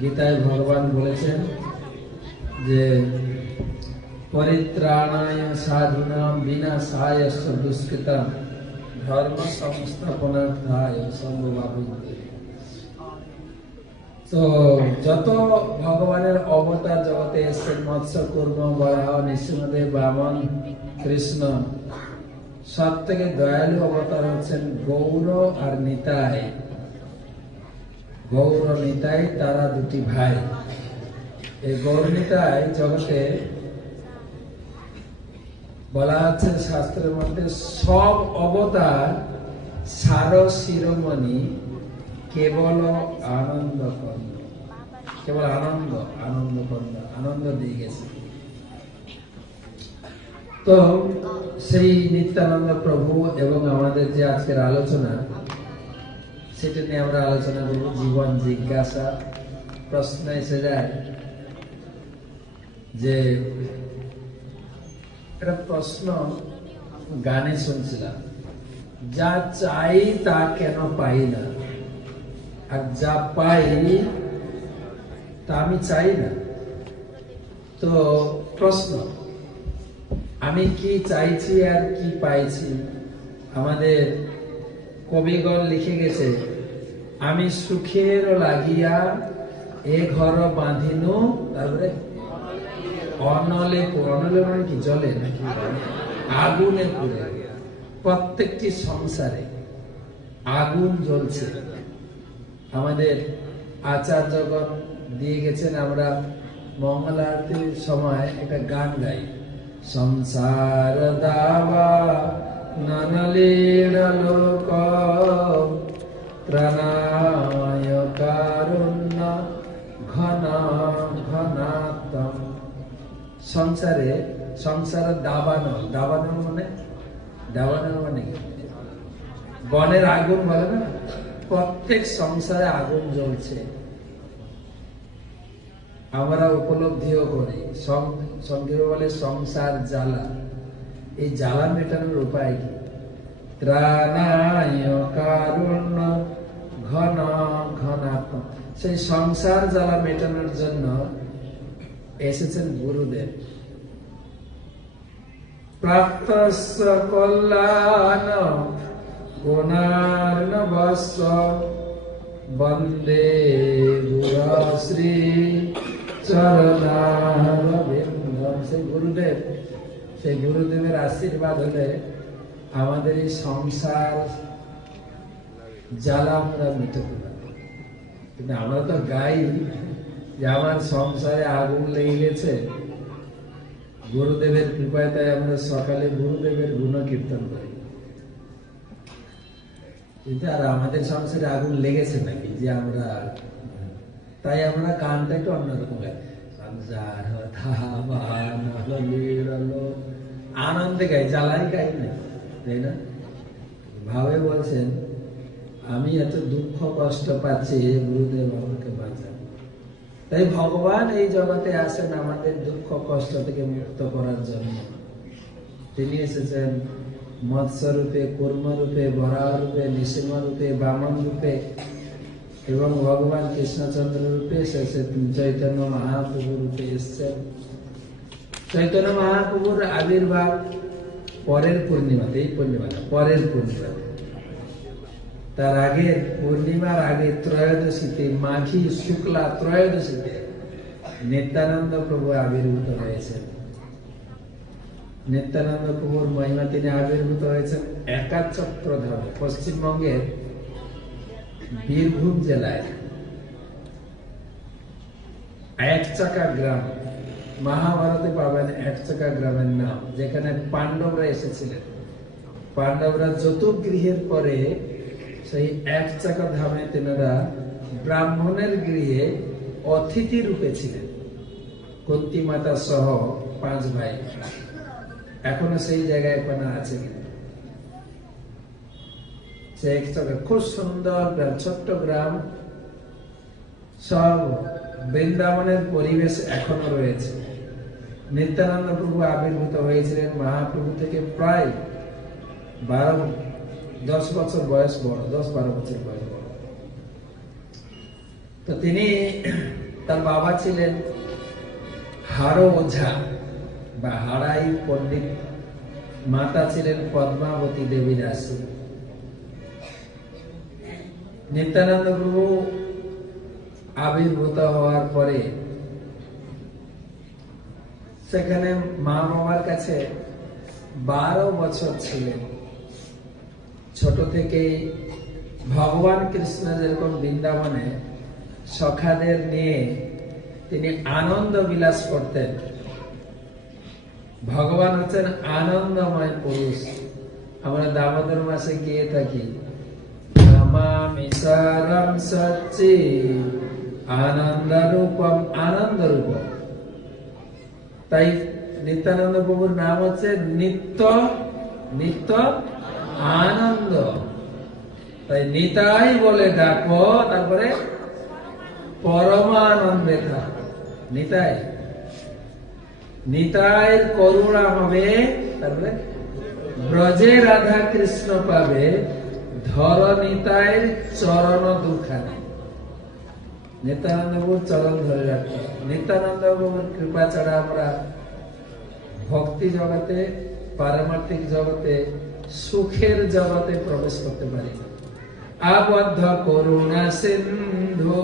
গীতায় ভগবান বলেছেন যে পরিত্রাণায় সাধুনাম বিনাশায় দুষ্কৃতাম ধর্ম সংস্থাপনার্থায় সম্ভবামি। তো যত ভগবানের অবতার জগতে এসেছেন, মৎস্য কুর্ম বরাহ নৃসিংহদেব বামন কৃষ্ণ, সব থেকে দয়ালু অবতার হচ্ছেন গৌর আর নিতাই। গৌর নিতাই তারা দুটি ভাই। এই গৌর নিতাই জগতে বলা হচ্ছে শাস্ত্রের মধ্যে সব অবতার সার শিরোমণি কেবল আনন্দ কর্ণ, কেবল আনন্দ আনন্দ কর্ণ, আনন্দ দিয়ে গেছে। তো সেই নিত্যানন্দ প্রভু এবং আমাদের যে আজকের আলোচনা, সেটা নিয়ে আমরা আলোচনা করব। জীবন জিজ্ঞাসা প্রশ্ন এসে যায় যে একটা প্রশ্ন গানে শুনছিলাম, যা চাই তা কেন পাই না, আর যা পাই তা আমি চাই না। তো প্রশ্ন, আমি কি চাইছি আর কি পাইছি? আমাদের কবিগণ লিখে গেছে, আমি সুখের লাগিয়া এ ঘর বাঁধিনু, তারপরে অনলে অনলে মানে কি, জলে নাকি আগুনে পুড়ে। প্রত্যেকটি সংসারে আগুন জ্বলছে। আমাদের আচার্যগণ দিয়ে গেছেন, আমরা মঙ্গল আরতির সময় একটা গান গাই, সংসার দাবা ননলীড় লোক ত্রাণায় কারুণ্য ঘন ঘনাত্ম। সংসারে সংসার দাবানো, দাবানো মানে বনের আগুন বলে না, প্রত্যেক সংসারে আগুন জ্বলছে। আমরা উপলব্ধিও করি, সংক্ষেপে বলে সংসার জ্বালা। এই জ্বালা মেটানোর উপায় কি? ত্রাণায় কারুণ্য ঘন ঘনাত্ম। সেই সংসার জ্বালা মেটানোর জন্য এসেছেন গুরুদেব। প্রাপ্তস্য কল্যাণ গুণার্ণবস্য বন্দে গুরুশ্রী চরণারবিন্দম। সেই গুরুদেবের আশীর্বাদ হলে আমাদের এই সংসার জ্বালা আমরা মেটাতে পারি। কিন্তু আমরা তো গাই যে আমার সংসারে আগুন লেগে গেছে, গুরুদেবের কৃপায় তাই আমরা সকালে গুরুদেবের গুণ কীর্তন করি। কিন্তু আর আমাদের সংসারে আগুন লেগেছে নাকি যে আমরা, তাই আমরা গানটা একটু অন্যরকম গাই, সংসার আনন্দে গাই, জ্বালাই গাই না, তাই না? ভাবে বলছেন, আমি এত দুঃখ কষ্ট পাচ্ছি, গুরুদেব আমাকে বাঁচান। তাই ভগবান এই জগতে আসেন আমাদের দুঃখ কষ্ট থেকে মুক্ত করার জন্য। তিনি এসেছেন মৎস্য রূপে, কুর্ম রূপে, বরাহ রূপে, নৃসিংহ রূপে, বামন রূপে, এবং ভগবান কৃষ্ণচন্দ্র রূপে এসেছেন, চৈতন্য মহাপ্রভু রূপে এসেছেন। চৈতন্য মহাপ্রভুর আবির্ভাব পরের পূর্ণিমাতে, এই পূর্ণিমা না, পরের পূর্ণিমাতে। তার আগে পূর্ণিমার আগে ত্রয়োদশীতে, মাঘী শুক্লা ত্রয়োদশীতে নিত্যানন্দ প্রভু আবির্ভূত হয়েছেন। নিত্যানন্দ প্রভুর মহিমা তিনি আবির্ভূত হয়েছেন একাচক্র ধামে, পশ্চিমবঙ্গের বীরভূম জেলায় একচাকা গ্রাম। মহাভারতে পাবেন একচাকা গ্রামের নাম, যেখানে পাণ্ডবরা এসেছিলেন। পাণ্ডবরা যতুগৃহের পরে সেই একচাকা ধামে তেনারা ব্রাহ্মণের গৃহে অতিথি রূপে ছিলেন, কুন্তী মাতা সহ 5 ভাই। এখনো সেই জায়গায় এখনো আছে। সে একচাকা খুব সুন্দর গ্রাম, ছোট্ট গ্রাম, সব বৃন্দাবনের পরিবেশ এখনো রয়েছে। নিত্যানন্দ প্রভু আবির্ভূত হয়েছিলেন মহাপ্রভু থেকে প্রায় 10 বছর বয়স বড়, 10-12 বছর বয়স বড়। তো তিনি তার বাবা ছিলেন হাড়ো ওঝা বা হাড়াই পণ্ডিত, মাতা ছিলেন পদ্মাবতী দেবী দাসী। নিত্যানন্দ প্রভু আবির্ভূত হওয়ার পরে সেখানে মা বাবার কাছে 12 বছর ছিলেন। ছোট থেকেই ভগবান কৃষ্ণ যেরকম বৃন্দাবনে সখাদের নিয়ে তিনি আনন্দ বিলাস করতেন। ভগবান হচ্ছেন আনন্দময় পুরুষ। আমরা দামোদর মাসে গিয়ে থাকি, নমামি সারম সচ্চি আনন্দ রূপম, আনন্দ রূপম। তাই নিত্যানন্দ প্রভুর নাম হচ্ছে নিত্য নিত্য আনন্দ। তাই নিতাই বলে ডাকো, তারপরে পরমানন্দে থাকো। নিতাই, নিতাইয়ের করুণা হবে, তারপরে ব্রজে রাধা কৃষ্ণ পাবে, ধর নিতাইয়ের চরণ দুখানে। নিত্যানন্দ প্রভুর চরণ ধরে রাখো। নিত্যানন্দ প্রভুর কৃপা ছাড়া আমরা ভক্তি জগতে, পারমার্থিক জগতে, সুখের জগতে প্রবেশ করতে পারি না। আবদ্ধ করুণা সিন্ধু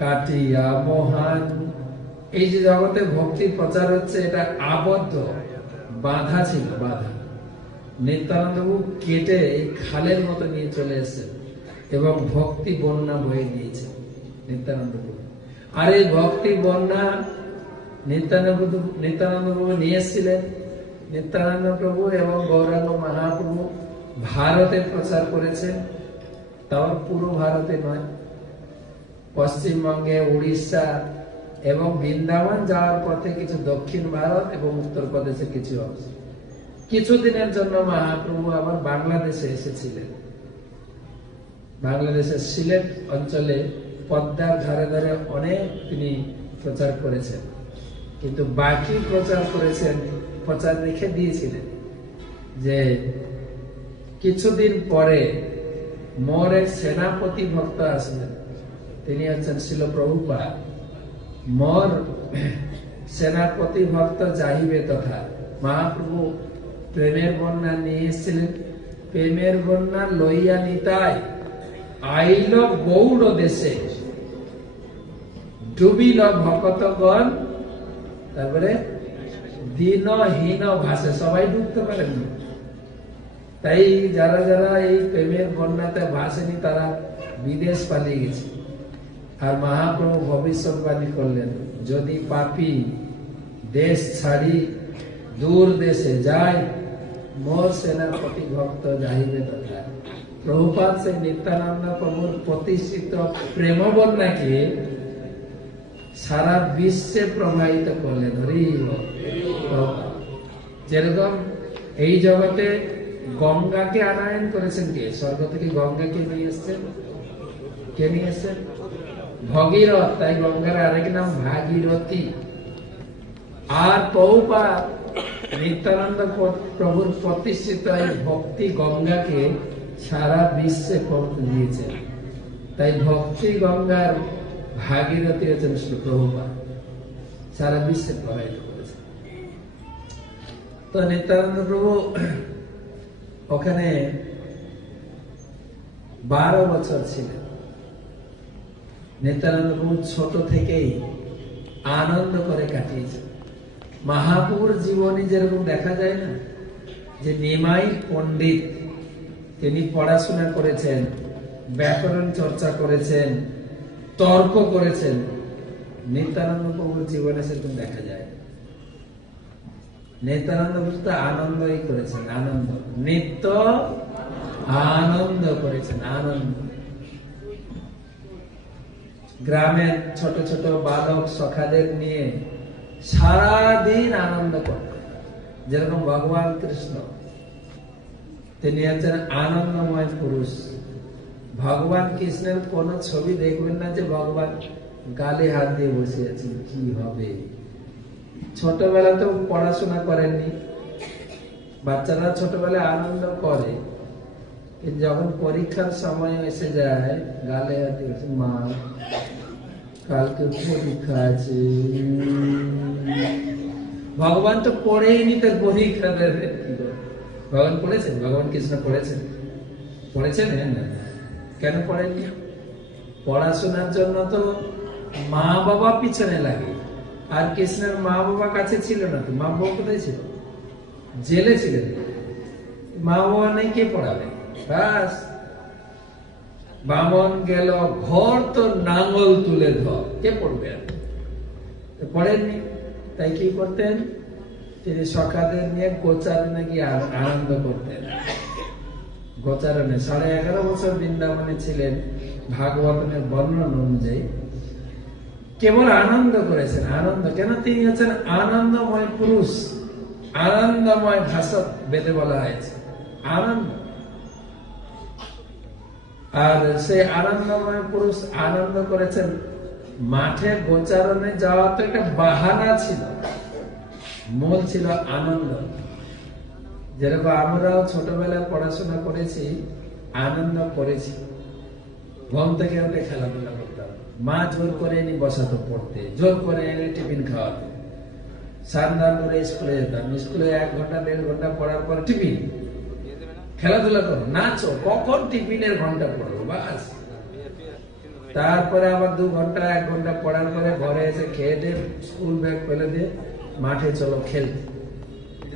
কাটিয়া মহান। এই যে জগতে ভক্তির প্রচার হচ্ছে, এটা আবদ্ধ, বাধা ছিল, বাধা। নিত্যানন্দ প্রভু কেটে এই খালের মতো নিয়ে চলে এসেছে এবং ভক্তি বন্যা বয়ে দিয়েছে নিত্যানন্দ প্রভু। আর এই ভক্তি বন্যা নিত্যানন্দ প্রভু নিয়ে এসেছিলেন। নিত্যানন্দ প্রভু এবং গৌরাঙ্গ মহাপ্রভু ভারতে প্রচার করেছেন, তাও পুরো ভারতে নয়, পশ্চিমবঙ্গে, উড়িষ্যা এবং বৃন্দাবন যাওয়ার পথে কিছু দক্ষিণ ভারত এবং উত্তরপ্রদেশে কিছু অংশ। কিছুদিনের জন্য মহাপ্রভু আবার বাংলাদেশে এসেছিলেন। বাংলাদেশের সিলেট অঞ্চলে পদ্মার ধারে ধারে অনেক তিনি প্রচার করেছেন, কিন্তু বাকি প্রচার করেছেন, প্রচার রেখে দিয়েছিলেন যে কিছুদিন পরে মোর এক সেনাপতি ভক্ত আসবেন, তিনি হচ্ছেন শিল প্রভুপাদ। মোর সেনাপতি ভক্ত যাইবে তথা। মহাপ্রভু প্রেমের বন্যা নিয়ে এসেছিলেন। প্রেমের বন্যা লইয়া নিতাই আইল গৌড় দেশে, ডুবিল ভকতগণ, তারপরে দিনহীন ভাসে। সবাই ডুবতে পারেন না, তাই যারা যারা এই প্রেমের বন্যাতে ভাসেনি তারা বিদেশ পালিয়ে গেছে। আর মহাপ্রভু ভবিষ্যৎবাণী করলেন, যদি পাপী দেশ ছাড়ি দূর দেশে যায়, মোর সেনাপতি ভক্ত যাইবে তথা। প্রভুপাদ সে নিত্যানন্দ প্রভুর প্রতিষ্ঠিত প্রেম বন্যাকে সারা বিশ্বে প্রবাহিত করলেন। যেরকম এই জগতে গঙ্গাকে আনায়ন করেছেন কে? স্বর্গ থেকে গঙ্গাকে নিয়ে এসছেন। কে নিয়ে এসছেন? ভগীরথ। তাই গঙ্গার আরেক নাম ভাগীরথী। আর প্রভুপাদ নিত্যানন্দ প্রভুর প্রতিষ্ঠিত এই ভক্তি গঙ্গাকে সারা বিশ্বে পৌঁছে দিয়েছেন। তাই ভক্তি গঙ্গার ভাগীরথী হচ্ছেন প্রভুপাদ, সারা বিশ্বে প্রবাহিত করেছেন। তো নিত্যানন্দ প্রভু ওখানে 12 বছর ছিলেন। নিত্যানন্দ প্রভু ছোট থেকেই আনন্দ করে কাটিয়েছেন। মহাপুর জীবনী যেরকম দেখা যায় না, যে নিমাই পণ্ডিত, তিনি পড়াশোনা করেছেন, ব্যাকরণ চর্চা করেছেন, তর্ক করেছেন। নিত্যানন্দ প্রভুর জীবনে সেরকম দেখা যায়। নিত্যানন্দ প্রভু তো আনন্দই করেছেন, আনন্দ, নিত্য আনন্দ করেছেন, আনন্দ। গ্রামের ছোট ছোট বালক সখাদের নিয়ে সারাদিন আনন্দ করতেন। যেরকম ভগবান কৃষ্ণ, তিনি হচ্ছেন আনন্দময় পুরুষ। ভগবান কৃষ্ণের কোন ছবি দেখবেন না যে ভগবান গালে হাত দিয়ে বসে আছেন, কি হবে। ছোটবেলাতেও পড়াশোনা করেননি। বাচ্চারা ছোটবেলায় আনন্দ করে, যখন পরীক্ষার সময় এসে যায় গালে হাত দিয়ে মা কালকে পরীক্ষা আছে। ভগবান তো পড়েইনি, তার পরীক্ষা দেবে কি করে? ভগবান পড়েছেন? ভগবান কৃষ্ণ পড়েছেন? পড়েছেন? না। কেন পড়েননি? পড়াশোনার জন্য তো মা বাবা পিছনে লাগে। আর কৃষ্ণের মা বাবা কাছে ছিল না তো। মা বাবা কোথায় ছিল? জেলে ছিলেন। মা বাবা নেই, কে পড়াবে? বাস, বামন গেল ঘর তো নাঙ্গল তুলে ধর, কে পড়বে? পড়েননি। তাই কি করতেন? তিনি সখাদের নিয়ে গোচারণে গিয়ে আনন্দ করতেন। গোচারণে 11.5 বছর বৃন্দাবনে ছিলেন। ভাগবতের বর্ণন অনুযায়ী কেবল আনন্দ করেছেন। আনন্দ কেন? তিনি হচ্ছেন আনন্দময় পুরুষ। আনন্দময় ভাষা বেদে বলা হয়েছে, আনন্দ। আর সেই আনন্দময় পুরুষ আনন্দ করেছেন। মাঠে গোচারণে যাওয়া তো একটা বাহানা ছিল, মূল ছিল আনন্দ। যেরকম আমরাও ছোটবেলায় পড়াশোনা করেছি, আনন্দ করেছি। ঘুম থেকে উঠে খেলাধুলা করতাম, মা জোর করে এনে বসাতো পড়তে, জোর করে এনে টিফিন খাওয়াতো, সান্দান করে স্কুলে যেতাম। স্কুলে 1 ঘন্টা 1.5 ঘন্টা পড়ার পর টিফিন, খেলাধুলা করো, নাচো, কখন টিফিনের ঘন্টা পড়বো, বাস। তারপরে আবার 2 ঘন্টা 1 ঘন্টা পড়ার পরে ঘরে এসে খেয়ে দিয়ে স্কুল ব্যাগ ফেলে দিয়ে মাঠে চলো খেলতে।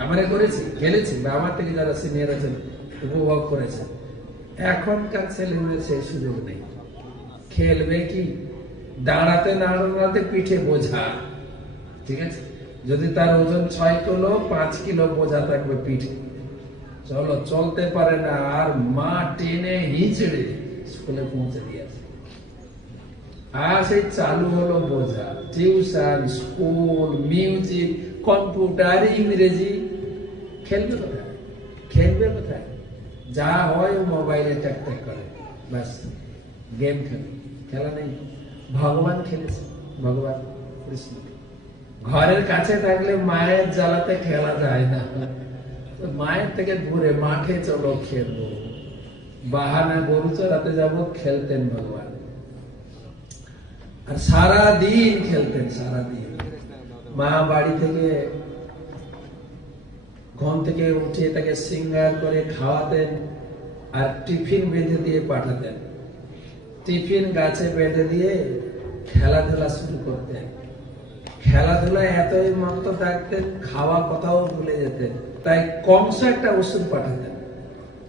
আমরা করেছি, খেলেছি, বা আমার থেকে যারা সিনিয়র আছেন উপভোগ করেছে। এখনকার ছেলেমেয়ের সেই সুযোগ নেই। খেলবে কি? দাঁড়াতে না দাঁড়াতে পিঠে বোঝা, ঠিক আছে? যদি তার ওজন 6 কিলো, 5 কিলো বোঝা থাকবে পিঠে, চলো, চলতে পারে না, আর মা টেনে হিঁচড়ে স্কুলে পৌঁছে দিয়েছে। আর সেই চালু হলো বোঝা, টিউশন, স্কুল, মিউজিক, কম্পিউটার, ইংরেজি। খেলবে কোথায়? খেলবে কোথায়? যা হয় মোবাইলে ট্যাক ট্যাক করে, ব্যাস, গেম খেলে, খেলা নেই। ভগবান খেলেছে, ভগবান কৃষ্ণ। ঘরের কাছে থাকলে মায়ের জ্বালাতে খেলা যায় না, মায়ের থেকে ঘুরে মাঠে চলো খেলবো, বাহানা গরু চড়াতে যাবো, খেলতেন ভগবান। আর সারা দিন খেলতেন, সারা দিন। মা বাড়ি থেকে ঘুম থেকে উঠে তাকে সিঙ্গার করে খাওয়াতেন, আর টিফিন বেঁধে দিয়ে পাঠাতেন। টিফিন গাছে বেঁধে দিয়ে খেলাধুলা শুরু করতেন। খেলাধুলায় এতই মত্ত থাকতেন, খাওয়া কথাও ভুলে যেতেন। তাই কংস একটা ওষুধ পাঠাতেন।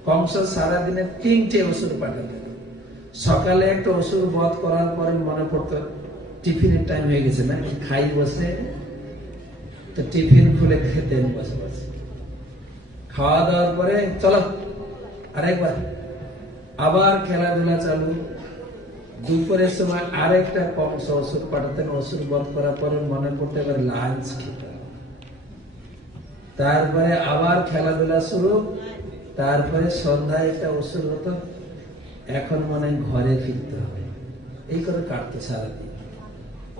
কংস সারাদিনে 3টে ওষুধ পাঠাতেন। সকালে একটা ওষুধ বধ করার পরে মনে পড়তো টিফিনের টাইম হয়ে গেছে, না খাই বসে, তো টিফিন খুলে খেতেন বসে বসে। খাওয়া দাওয়ার পরে চলো আরেকবার, আবার খেলাধুলা চালু। দুপুরের সময় আরেকটা কংস ওষুধ পাঠাতেন। ওষুধ বধ করার পরে মনে পড়তে এবার লাঞ্চ খেতে, তারপরে আবার খেলাধুলা শুরু। তারপরে সন্ধ্যায় একটা ওষুধ হতো, এখন মনে ঘরে ফিরতে হবে। এই করে কাটতো সারাদিন।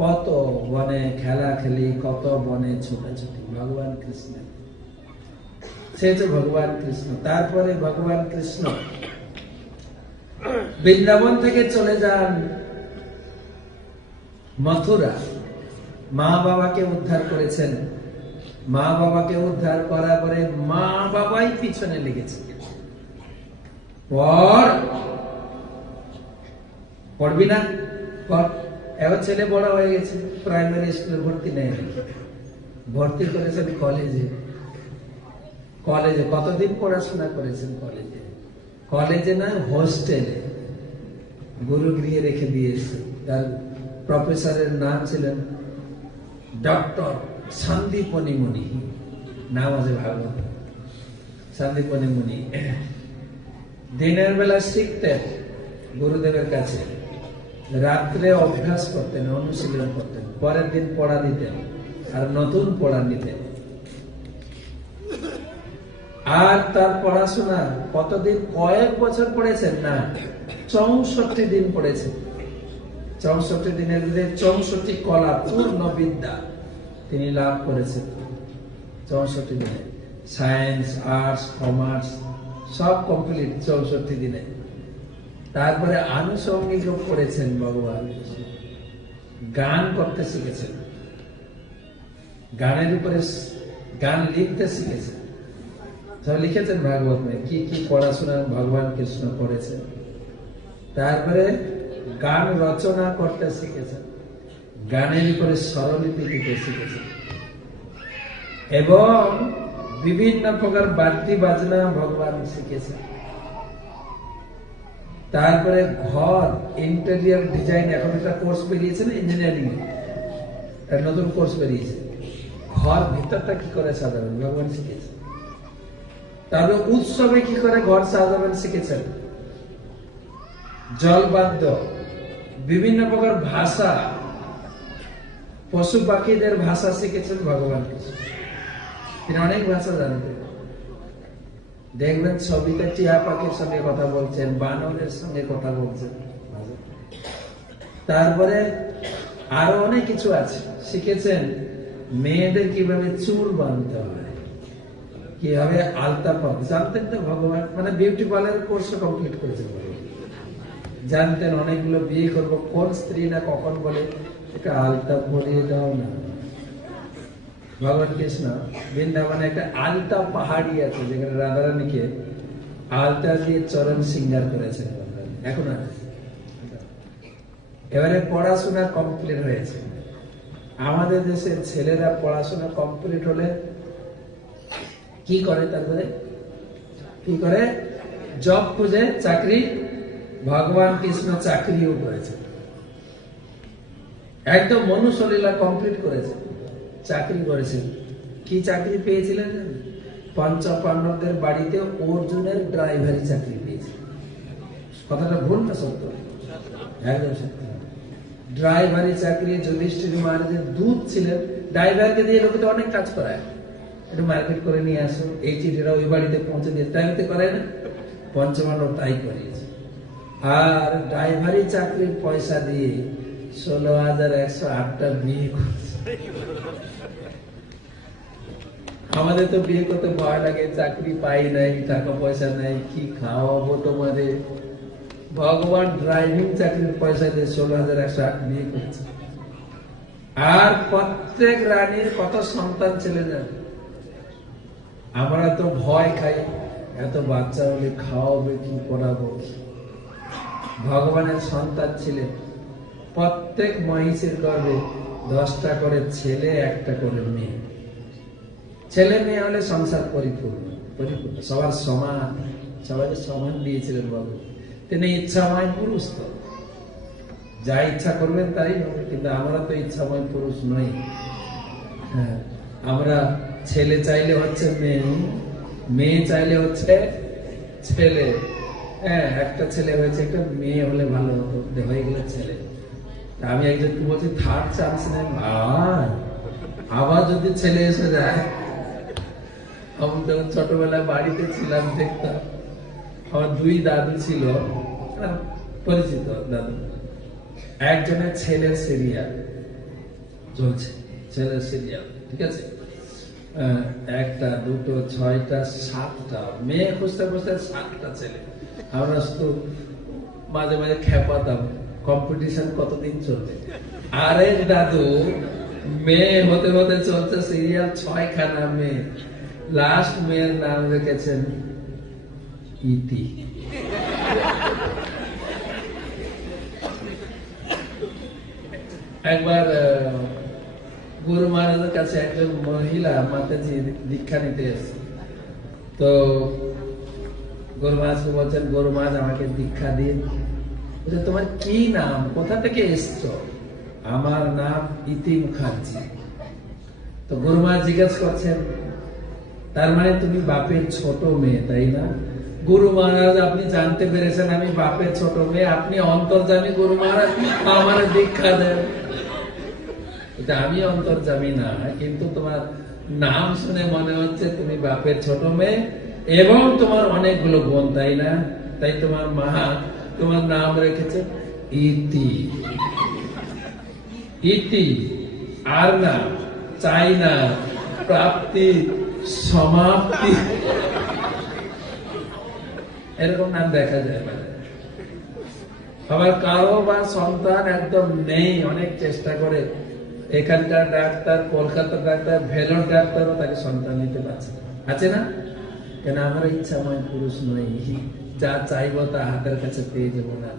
কত বনে খেলা খেলি, কত বনে ছোটাছুটি। ভগবান কৃষ্ণ, সে তো ভগবান কৃষ্ণ। তারপরে ভগবান কৃষ্ণ বৃন্দাবন থেকে চলে যান মথুরা। মা বাবাকে উদ্ধার করেছেন। মা বাবাকে উদ্ধার করার পরে মা বাবাই পিছনে লেগেছে। পড়বি না, এবার ছেলে বড় হয়ে গেছে, প্রাইমারি স্কুলে ভর্তি নেই, ভর্তি করেছেন কলেজে। কলেজে কতদিন পড়াশোনা করেছেন? কলেজে, কলেজে না, হোস্টেলে, গুরুগৃহে রেখে দিয়েছে। তার প্রফেসরের নাম ছিলেন ডক্টর সন্দীপনী মুনি, নাম আছে ভাগবত, সন্দীপনী মুনি। দিনের বেলা শিখতেন গুরুদেবের কাছে, রাত্রে অভ্যাস করতেন, অনুশীলন করতেন, পরের দিন পড়া দিতেন, আর নতুন পড়া নিতেন। আর তার পড়াশোনা কতদিন? কয়েক বছর পড়েছেন না, 64 দিন পড়েছেন। 64 দিনের ভিতরে 64 কলা, পূর্ণ বিদ্যা তিনি লাভ করেছেন 64 দিনে। সায়েন্স, আর্টস, কমার্স সব কমপ্লিট 64 দিনে। তারপরে আনুষঙ্গিক পড়েছেন ভগবান গান করতে শিখেছেন, গানের উপরে গান লিখতে শিখেছেন। সব লিখেছেন ভাগবত में কি কি পড়াশোনা ভগবান কৃষ্ণ করেছেন। তারপরে গান রচনা করতে শিখেছেন, গানের উপরে স্বরলিপি দিতে শিখেছেন এবং বিভিন্ন প্রকার বাদ্যি বাজনা ভগবান শিখেছেন। তারপরে ঘর ইন্টেরিয়র ডিজাইন, এখন একটা কোর্স বেরিয়েছে না ইঞ্জিনিয়ারিং এ, একটা নতুন কোর্স বেরিয়েছে, ঘর ভিতরটা কি করে সাজাবেন ভগবান শিখেছেন। তারপরে উৎসবে কি করে ঘর সাজাবেন শিখেছেন। জলবাদ্য, বিভিন্ন প্রকার ভাষা, পশু পাখিদের ভাষা শিখেছেন ভগবান কৃষ্ণ। তিনি অনেক ভাষা জানতেন। দেখবেন ছবিতে টিয়া পাখির সঙ্গে কথা বলছেন, বানরের সঙ্গে কথা বলছেন। তারপরে আরো অনেক কিছু আছে শিখেছেন। মেয়েদের কিভাবে চুল বাঁধতে হয়, কিভাবে আলতা পরাতে জানতেন তো ভগবান। মানে বিউটি পার্লার কোর্স কমপ্লিট করেছেন ভগবান। জানতেন অনেকগুলো বিয়ে করবো, কোন স্ত্রী না কখন বলে একটা আলতা পরিয়ে দাও না। ভগবান কৃষ্ণ বৃন্দাবনে একটা আলতা পাহাড়ি আছে, যেখানে রাধারানীকে আলতা দিয়ে চরণ সিঙ্গার করেছেন এখন আছে। এবারে পড়াশোনা কমপ্লিট হয়েছে। আমাদের দেশের ছেলেরা পড়াশোনা কমপ্লিট হলে কি করে, তারপরে কি করে, জব খুঁজে চাকরি। ভগবান কৃষ্ণ চাকরিও করেছে, একদম মনুষ্যলীলা কমপ্লিট করেছে, চাকরি করেছেন। কি চাকরি পেয়েছিলেন? পঞ্চপাণ্ডবদের বাড়িতে অর্জুনের ড্রাইভারি চাকরি পেয়েছিলেন। কথাটা ভুল না সত্য? একদম সত্য। ড্রাইভারি চাকরি। যুধিষ্ঠির মহারাজের দূত ছিলেন, ড্রাইভারকে দিয়ে লোকে তো অনেক কাজ করায়, একটু মার্কেট করে নিয়ে আসো, এই চিঠিটা ওই বাড়িতে পৌঁছে দিয়ে, টাইমতে করে না। পঞ্চপাণ্ডব তাই করিয়েছে। আর ড্রাইভারি চাকরির পয়সা দিয়ে 16,108টা বিয়ে করছে। আমাদের তো বিয়ে করতে ভয় লাগে, চাকরি পাই নাই, টাকা পয়সা নাই, কি খাওয়াবো তোমাদের। ভগবান ড্রাইভিং চাকরির পয়সা দিয়ে 16,108 বিয়ে করছে। আর প্রত্যেক রানীর কত সন্তান ছেলে যান। আমরা তো ভয় খাই, এত বাচ্চা হলে খাওয়াবে কি, পড়াবো কি। ভগবানের সন্তান ছিলেন, প্রত্যেক মহিষের গর্ভে 10টা করে ছেলে, 1টা করে মেয়ে। ছেলে মেয়ে হলে সংসার পরিপূর্ণ, পরিপূর্ণ সবার সমান, সবাইকে সমান দিয়েছিলেন বাবু। তিনি ইচ্ছাময় পুরুষ, তো যা ইচ্ছা করবেন তাই হবে। কিন্তু আমরা তো ইচ্ছাময় পুরুষ নই। হ্যাঁ, আমরা ছেলে চাইলে হচ্ছে মেয়ে, মেয়ে চাইলে হচ্ছে ছেলে। হ্যাঁ, একটা ছেলে হয়েছে, একটা মেয়ে হলে ভালো হতো, হয়ে গেলে ছেলে। আমি একজনকে বলছি থার্ড চান্স নেন ভাই, আবার যদি ছেলে এসে যায়। আমি যখন ছোটবেলায় বাড়িতে ছিলাম দেখতাম, আমার 2 দাদু ছিল, পরিচিত দাদু। একজনের ছেলের সিরিয়াল চলছে, ছেলের সিরিয়াল, ঠিক আছে। 1টা 2টো 6টা 7টা মেয়ে খুঁজতে খুঁজতে 7টা ছেলে। আমরা শুধু মাঝে মাঝে খেপাতাম, কম্পিটিশন কতদিন চলবে। আরে দাদু, মেয়ে হতে হতে চলছে সিরিয়াল 6খানা মেয়ে। লাস্ট মেয়ের নাম রেখেছেন ইতি। একবার গুরু মহারাজের কাছে একজন মহিলা মাতাজি দীক্ষা নিতে এসেছে। তো গুরু মহারাজকে বলছেন, গুরু মহারাজ আমাকে দীক্ষা দিন। তোমার কি নাম, কোথা থেকে এসছো? আমার নাম ইতি মুখার্জি। তো গুরু মহারাজ জিজ্ঞেস করছেন, তার মানে তুমি বাপের ছোট মেয়ে, তাই না? গুরু মহারাজ, আপনি জানতে পেরেছেন আমি বাপের ছোট মেয়ে, আপনি অন্তর্যামী গুরু মহারাজ, আমার দীক্ষা দেন। আমি অন্তর্যামী না, কিন্তু তোমার নাম শুনে মনে হচ্ছে তুমি বাপের ছোট মেয়ে এবং তোমার অনেকগুলো বোন, তাই না? তাই তোমার মা তোমার নাম রেখেছে ইতি। ইতি আর না, চাই না, প্রাপ্তি, সমাপ্তি, এরকম নাম দেখা যায় না। আবার কারো বা সন্তান একদম নেই, অনেক চেষ্টা করে, এখানকার ডাক্তার, কলকাতার ডাক্তার, ভেলোর ডাক্তারও তাকে সন্তান নিতে পারছে না। আছে না? কেন? আমরা ইচ্ছাময় পুরুষ নই, যা চাইবো তা হাতের কাছে পেয়ে যাবো না।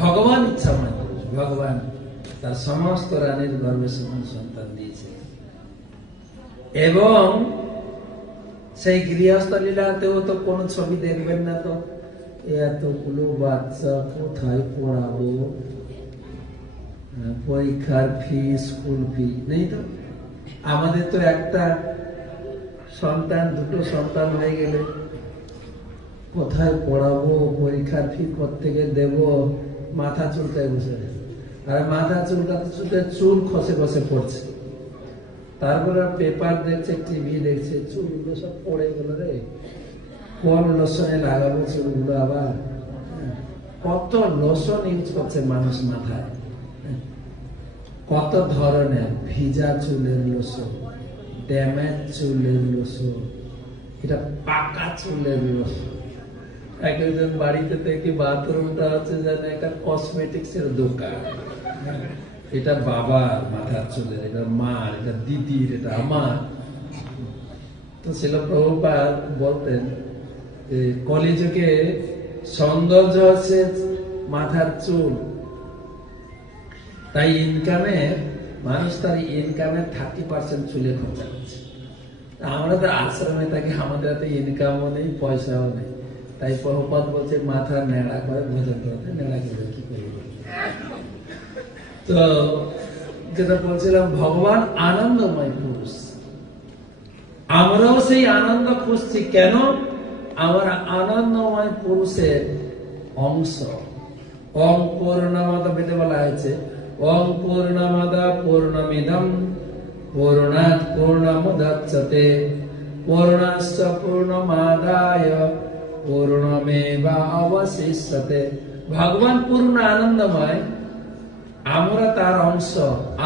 ভগবান ইচ্ছাময় পুরুষ, ভগবান তার সমস্ত রানীর গর্ভে সমান সন্তান দিয়েছে। এবং সেই গৃহস্থ লীলাতেও তো কোনো ছবি দেখবেন না, তো এতগুলো বাচ্চা কোথায় পড়াবো, পরীক্ষার ফি, স্কুল ফি নেই তো। আমাদের তো একটা সন্তান, দুটো সন্তান হয়ে গেলে কোথায় পড়াবো, পরীক্ষার ফি কোত্থেকে দেব, মাথা চুলকায় বসে। আর মাথা চুলকাতে চুলতে চুল খসে খসে পড়ছে। তারপরে পেপার দেখছে, টিভি দেখছে, চুলগুলো সব পড়ে গেল রে, কোন লোশনে লাগাবো চুলগুলো আবার। কত লোশন ইউজ করছে মানুষ মাথায়, কত ধরনের, ভিজা চুলের লোশন, ড্যামেজ চুলের লোশন, এটা পাকা চুলের লোশন। একজন বাড়িতে থেকে বাথরুমটা হচ্ছে যেন একটা কসমেটিক্স এর দোকান। এটা বাবার মাথার চুলের, এটা মার, এটা দিদির, এটা আমার। তো শিল প্রভুপাদ বলতেন যে কলিযুগে সৌন্দর্য হচ্ছে মাথার চুল। তাই ইনকামে মানুষ তার ইনকামের 30% চুলে খরচা করছে। আমরা তো আশ্রমে থাকি, আমাদের হাতে ইনকামও নেই, পয়সাও নেই। তাই প্রভুপাদ বলছে মাথা নেড়া করে ভোজন করতে, নেড়া করে কি করবে। তো যেটা বলছিলাম, ভগবান আনন্দময় পুরুষ, আমরাও সেই আনন্দ খুঁজছি। কেন? আমরা আনন্দময় পুরুষের অংশ। ওম পূর্ণমদ বেদে বলা হয়েছে, ওম পূর্ণমদ পূর্ণমিদম পূর্ণাৎ পূর্ণমুদচ্যতে পূর্ণস্য পূর্ণমাদায় পূর্ণমেবাবশিষ্যতে। ভগবান পূর্ণ আনন্দময়, আমরা তার অংশ,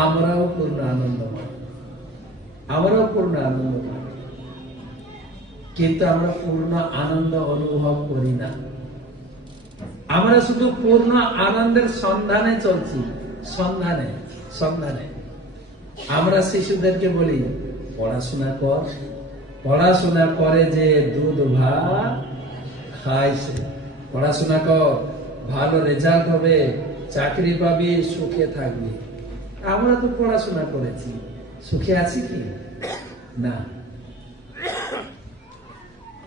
আমরাও পূর্ণ আনন্দময়, আমরাও পূর্ণ আনন্দময়। কিন্তু আমরা পূর্ণ আনন্দ অনুভব করি না। আমরা শুধু পূর্ণ আনন্দের সন্ধানে চলছি, সন্ধানে সন্ধানে। আমরা শিশুদেরকে বলি পড়াশোনা কর, পড়াশোনা করে যে দুধ ভাত খাইছে, পড়াশোনা কর, ভালো রেজাল্ট হবে, চাকরি পাবি, সুখে থাকবি। আমরা তো পড়াশোনা করেছি, সুখে আছি কি না?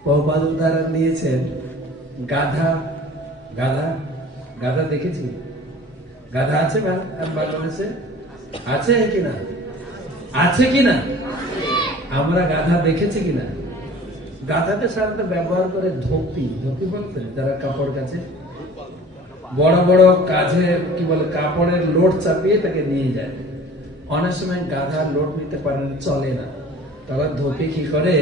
প্রভুপাদ উদাহরণ দিয়েছেন গাধা। গাধা গাধা দেখেছি? গাধা আছে বাংলাদেশে? আছে কিনা? আছে কিনা? আমরা গাধা দেখেছি কিনা? গাধাকে সাধারণত ব্যবহার করে ধোপি, ধোপি বলতে যারা কাপড় কাছে, বড় বড় কাজে কি বলে, কাপড়ের লোড চাপিয়ে তাকে নিয়ে যায়। অনেক সময় গাধা লোড নিতে পারে না, চলে না, তখন ধোপি কি করে,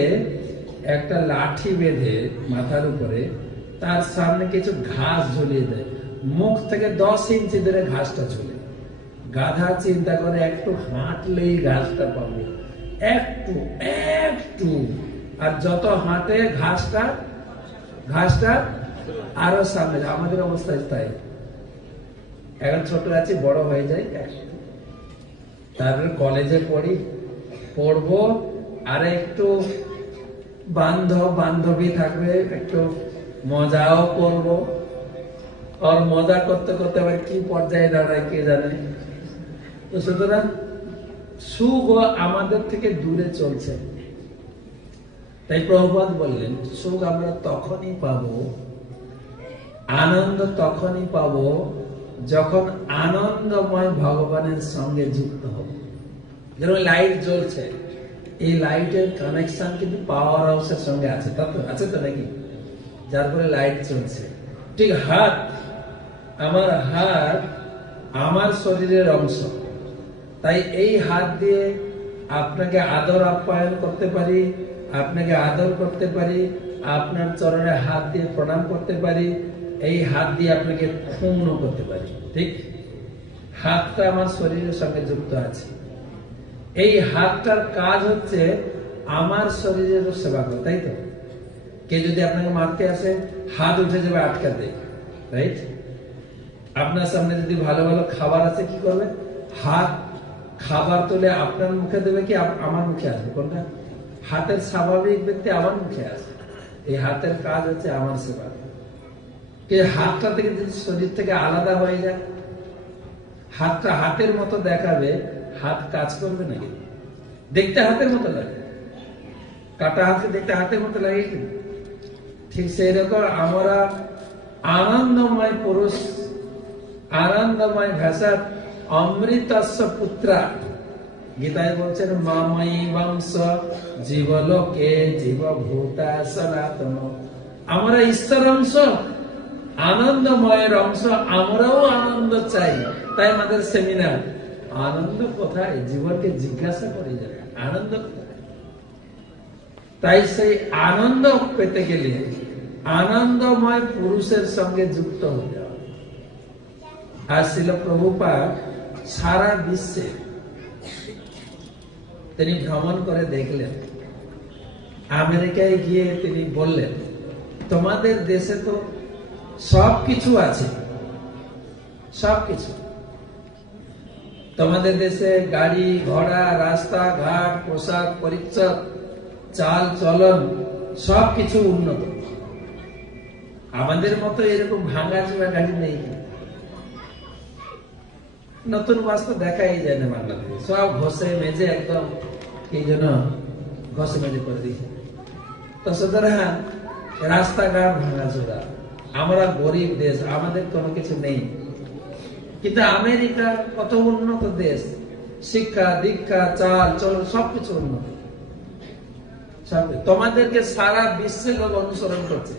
একটা লাঠি বেঁধে মাথার উপরে তার সামনে কিছু ঘাস ঝুলিয়ে দেয়, মুখ থেকে 10 ইঞ্চি ধরে ঘাসটা ঝুলে। গাধা চিন্তা করে একটু হাঁটলেই ঘাসটা পাবো, একটু একটু, আর যত হাঁটে ঘাসটা আরো সামনে। আমাদের অবস্থা তাই, এখন ছোট আছি, বড় হয়ে যায়, তারপরে কলেজে পড়বো, আর একটু বান্ধবী থাকবে, একটু মজাও করবো, আর মজা করতে করতে আবার কি পর্যায়ে দাঁড়ায় কে জানে। তো সুতরাং সুখ আমাদের থেকে দূরে চলছে। তাই প্রভুপাদ বললেন সুখ আমরা তখনই পাবো, আনন্দ তখনই পাবো যখন আনন্দময় ভগবানের সঙ্গে যুক্ত হব। যেমন লাইট জ্বলছে, এই লাইটের কানেকশন কিন্তু পাওয়ার হাউসের সঙ্গে আছে, তা তো আছে তো নাকি, যার ফলে লাইট চলছে। ঠিক হাত, আমার হাত আমার শরীরের অংশ, তাই এই হাত দিয়ে আপনাকে আদর আপ্যায়ন করতে পারি, আপনাকে আদর করতে পারি, আপনার চরণে হাত দিয়ে প্রণাম করতে পারি, এই হাত দিয়ে আপনাকে খুনও করতে পারি। ঠিক, হাতটা আমার শরীরের সঙ্গে যুক্ত আছে। এই হাতটার কাজ হচ্ছে আমার শরীরের সেবা করা, তাই তো? কে যদি আপনাকে মারতে আসে, হাত উঠে যাবে আটকাতে, রাইট? আপনার সামনে যদি ভালো ভালো খাবার আছে, কি করবে? হাত খাবার তুলে আপনার মুখে দেবে কি আমার মুখে আসবে? কোনটা? হাতের স্বাভাবিক ব্যক্তি আমার মুখে আসে। এই হাতের কাজ হচ্ছে আমার সেবা। কে হাতটা থেকে যদি শরীর থেকে আলাদা হয়ে যায়, হাতটা হাতের মতো দেখাবে, হাত কাজ করবে নাকি? দেখতে হাতের মতো লাগে, কাটা হাতকে দেখতে হাতের মতো লাগে কি? ঠিক সেই রকম আমরা আনন্দময় পুরুষ, আনন্দময় ভাষা, অমৃতস্য পুত্রা। গীতায় বলছেন মাময়ী বংশ জীবলোকে জীবভূতা সনাতন। আমরা ঈশ্বর অংশ, আনন্দময়ের অংশ, আমরাও আনন্দ চাই। তাই আমাদের সেমিনার আনন্দ কোথায়? জীবনকে জিজ্ঞাসা করে যাবে আনন্দ কোথায়। তাই সেই আনন্দ পেতে গেলে আনন্দময় পুরুষের সঙ্গে যুক্ত হতে হবে। আর শ্রীল প্রভুপাদ সারা বিশ্বে তিনি ভ্রমণ করে দেখলেন। আমেরিকায় গিয়ে তিনি বললেন, তোমাদের দেশে তো সবকিছু আছে, সবকিছু। তোমাদের দেশে গাড়ি ঘোড়া, রাস্তা ঘাট, পোশাক পরিচ্ছদ, চাল চলন সবকিছু উন্নত। আমাদের মতো এরকম ভাঙা চোরা গাড়ি নেই। নতুন বাস্তব দেখাই যায় না বাংলাদেশে। সব ঘষে মেজে একদম এই জন্য ঘষে মেজে করে দিচ্ছে। তো সুতরাং রাস্তাঘাট ভাঙা চোরা। আমরা গরিব দেশ, আমাদের কোনো কিছু নেই। কিন্তু আমেরিকা কত উন্নত দেশ, শিক্ষা দীক্ষা চাল চলন সবকিছু উন্নত। তোমাদেরকে সারা বিশ্বের লোক অনুসরণ করছে।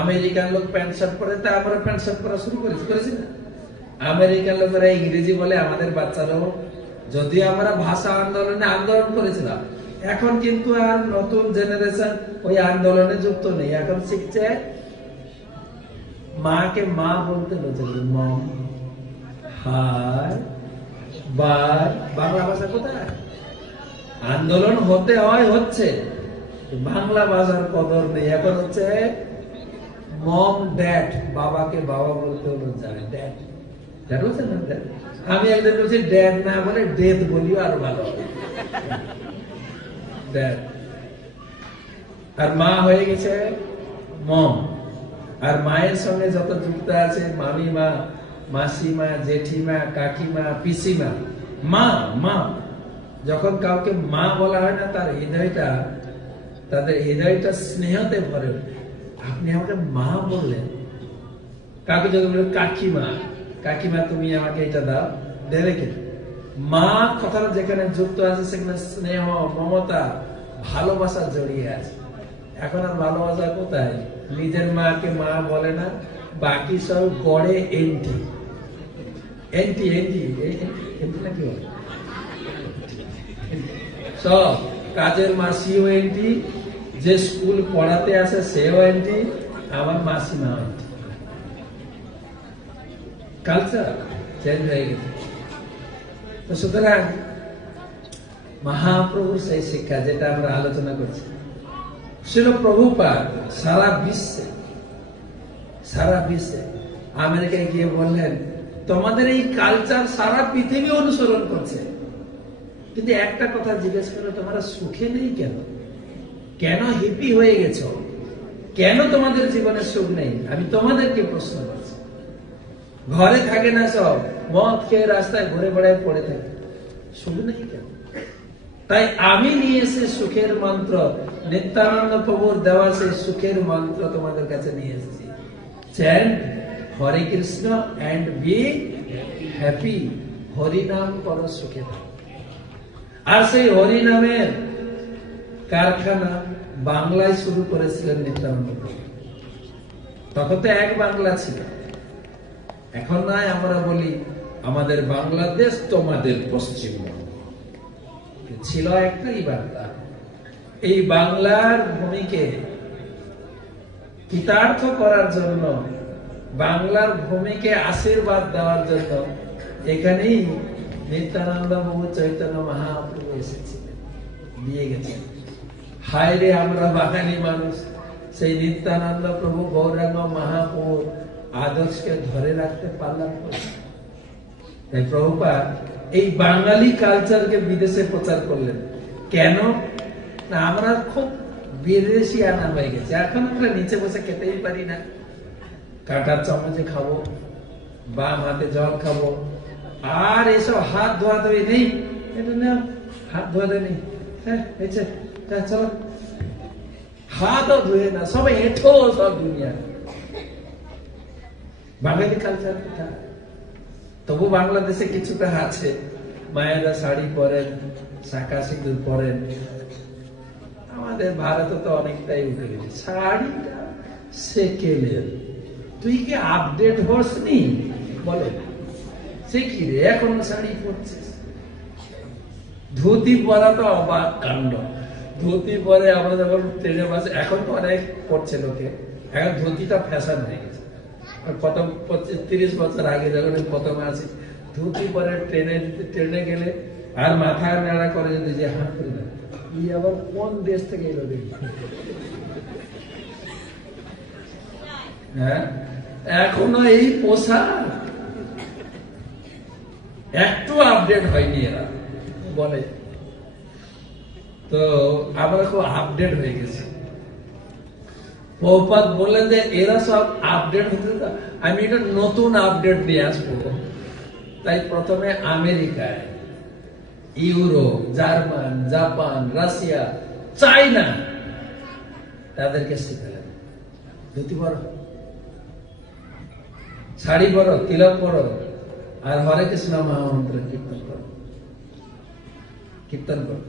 আমেরিকান লোক প্যান্ট শার্ট পরে, তা আমরা প্যান্ট শার্ট পরা শুরু করেছি না? আমেরিকান লোকেরা ইংরেজি বলে, আমাদের বাচ্চারাও। যদিও আমরা ভাষা আন্দোলনে আন্দোলন করেছিলাম, এখন কিন্তু আর নতুন জেনারেশন ওই আন্দোলনে যুক্ত নেই। এখন শিখছে মাকে মা বলতে বলছে, মম, হাই, বার। বাংলা ভাষা কোথায়? আন্দোলন হতে হয়, হচ্ছে, বাংলা ভাষার কদর নেই। এখন হচ্ছে মম ড্যাড, বাবাকে বাবা বলতে হলো যায়, ড্যাড। আমি একদিন বলছি ড্যাড না বলে ডেথ বলিও আরো ভালো হবে। ড্যাড। আর মা হয়ে গেছে মম। আর মায়ের সঙ্গে যত যুক্ত আছে মামিমা, মাসিমা, জেঠিমা, কাকিমা, পিসিমা, মা। মা যখন কাউকে মা বলা হয় না, তার হৃদয়টা, তাদের হৃদয়টা স্নেহতে ভরে। আপনি আমাকে মা বললেন। কাউকে যদি বলে কাকিমা, কাকিমা তুমি আমাকে এটা দাও, দেবে কি? মা কথাটা যেখানে যুক্ত আছে সেখানে স্নেহ, মমতা, ভালোবাসা জড়িয়ে আছে। এখন আর ভালোবাসা কোথায়? নিজের মাকে মা বলে না, বাকি সব গড়ে এন্টি এন্টি এন্টি এন্টি নাকি বলে, সব কাজের মাসিও এন্টি, যে স্কুল পড়াতে আসে সেও এন্টি, আমার মাসিমা এন্টি। কালচার চেঞ্জ হয়ে গেছে। তো সুতরাং মহাপ্রভুর সেই শিক্ষা যেটা আমরা আলোচনা করছি, শ্রীল প্রভুপাদ সারা বিশ্বে আমেরিকায় গিয়ে বললেন, তোমাদের এই কালচার সারা পৃথিবী অনুসরণ করছে, কিন্তু একটা কথা জিজ্ঞেস করো, তোমরা সুখে নেই কেন? কেন হিপি হয়ে গেছ? কেন তোমাদের জীবনে সুখ নেই? আমি তোমাদেরকে প্রশ্ন করছি। ঘরে থাকে না, সব মদ খেয়ে রাস্তায় ঘুরে বেড়ায় পড়ে থাকে, সুখ নেই কেন? তাই আমি নিয়ে এসে সুখের মন্ত্র, নিত্যানন্দ প্রভুর দেওয়া সেই সুখের মন্ত্র তোমাদের কাছে নিয়ে এসেছি। Chant Hare Krishna and be happy. হরিনাম করো, সুখে থাকো। আর সেই হরিনামের কারখানা বাংলায় শুরু করেছিলেন নিত্যানন্দ প্রভু। তখন তো এক বাংলা ছিল। এখন নয় আমরা বলি আমাদের বাংলাদেশ তোমাদের পশ্চিমবঙ্গ, ছিল একটাই বার্তা। এই বাংলার ভূমিকে কৃতার্থ করার জন্য, বাংলার ভূমিকে আশীর্বাদ দেওয়ার জন্য এখানেই নিত্যানন্দ প্রভু চৈতন্য মহাপ্রভু এসেছিলেন, দিয়ে গেছেন। হায় রে আমরা বাঙালি মানুষ, সেই নিত্যানন্দ প্রভু গৌরাঙ্গ মহাপ্রভু আদর্শকে ধরে রাখতে পারলাম না। তাই প্রভুপাদ এই বাঙালি কালচারকে বিদেশে প্রচার করলেন। কেন না, আমরা খুব বিদেশি আনা হয়ে গেছে। এখন আমরা নিচে বসে খেতেই পারি না, কাঁটার চামচে খাবো, বাম হাতে জল খাবো, আর এসব হাত ধোয়া ধোয়ী নেই, এটা না হাত ধোয়াতে নেই, হ্যাঁ চলো, হাতও ধুয়ে না, সবাই এঠো সব দুনিয়া। বাঙালি কালচার কোথায়? তবু বাংলাদেশে কিছুটা আছে, মায়েরা শাড়ি পরেন, শাঁখা সিঁদুর পরেন। আমাদের ভারতে তো অনেকটাই উঠে গেছে। শাড়িটা সেকেলের, তুই কি আপডেট হসনি? বলে সে কি রে এখন শাড়ি পরছিস? ধুতি পরা তো অবাক কাণ্ড। ধুতি পরে আমরা যখন ট্রেনে বাসে, এখন তো অনেক পড়ছে লোকে, এখন ধুতিটা ফ্যাশন হয়ে গেছে। কত 30 বছর আগে যখন প্রথম আসি, ধুতি পরে ট্রেনে গেলে আর মাথা নাড়া করে যদি যে হাত করে না, ই আবার কোন দেশ থেকে এলো দেখি। হ্যাঁ, এখনো এই পোশাক, একটু আপডেট হয়নি এরা বলে। তো আমরা খুব আপডেট হয়ে গেছি। প্রভুপাদ বললেন যে এরা সব আপডেট হতে, আমি এটা নতুন আপডেট নিয়ে আসবো। তাই প্রথমে আমেরিকায়, ইউরোপ, জার্মান, জাপান, রাশিয়া, চাইনা, তাদেরকে শিখালেন ধুতি পরো, শাড়ি পরো, তিলক পরো, আর হরে কৃষ্ণ মহামন্ত্র কীর্তন করো। কীর্তন করো,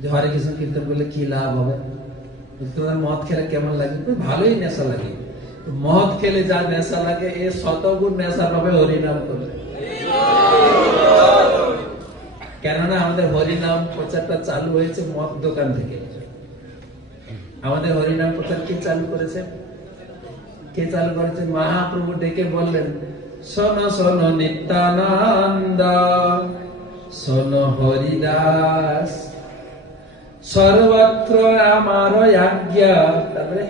যে হরে কৃষ্ণ কীর্তন করলে কি লাভ হবে? তোমার মদ খেলে কেমন লাগে? ভালোই নেশা লাগে। মদ খেলে যা নেশা লাগে, এ শতগুণ নেশা পাবে হরিনাম করলে। কেননা আমাদের হরিনাম প্রচারটা চালু হয়েছে মদ দোকান থেকে। আমাদের হরিনাম প্রচার কে চালু করেছে? কে চালু করেছে? মহাপ্রভু ডেকে বললেন, শোনো শোনো নিত্যানন্দ, শোনো হরিদাস, সর্বত্র আমার আজ্ঞা, তারপরে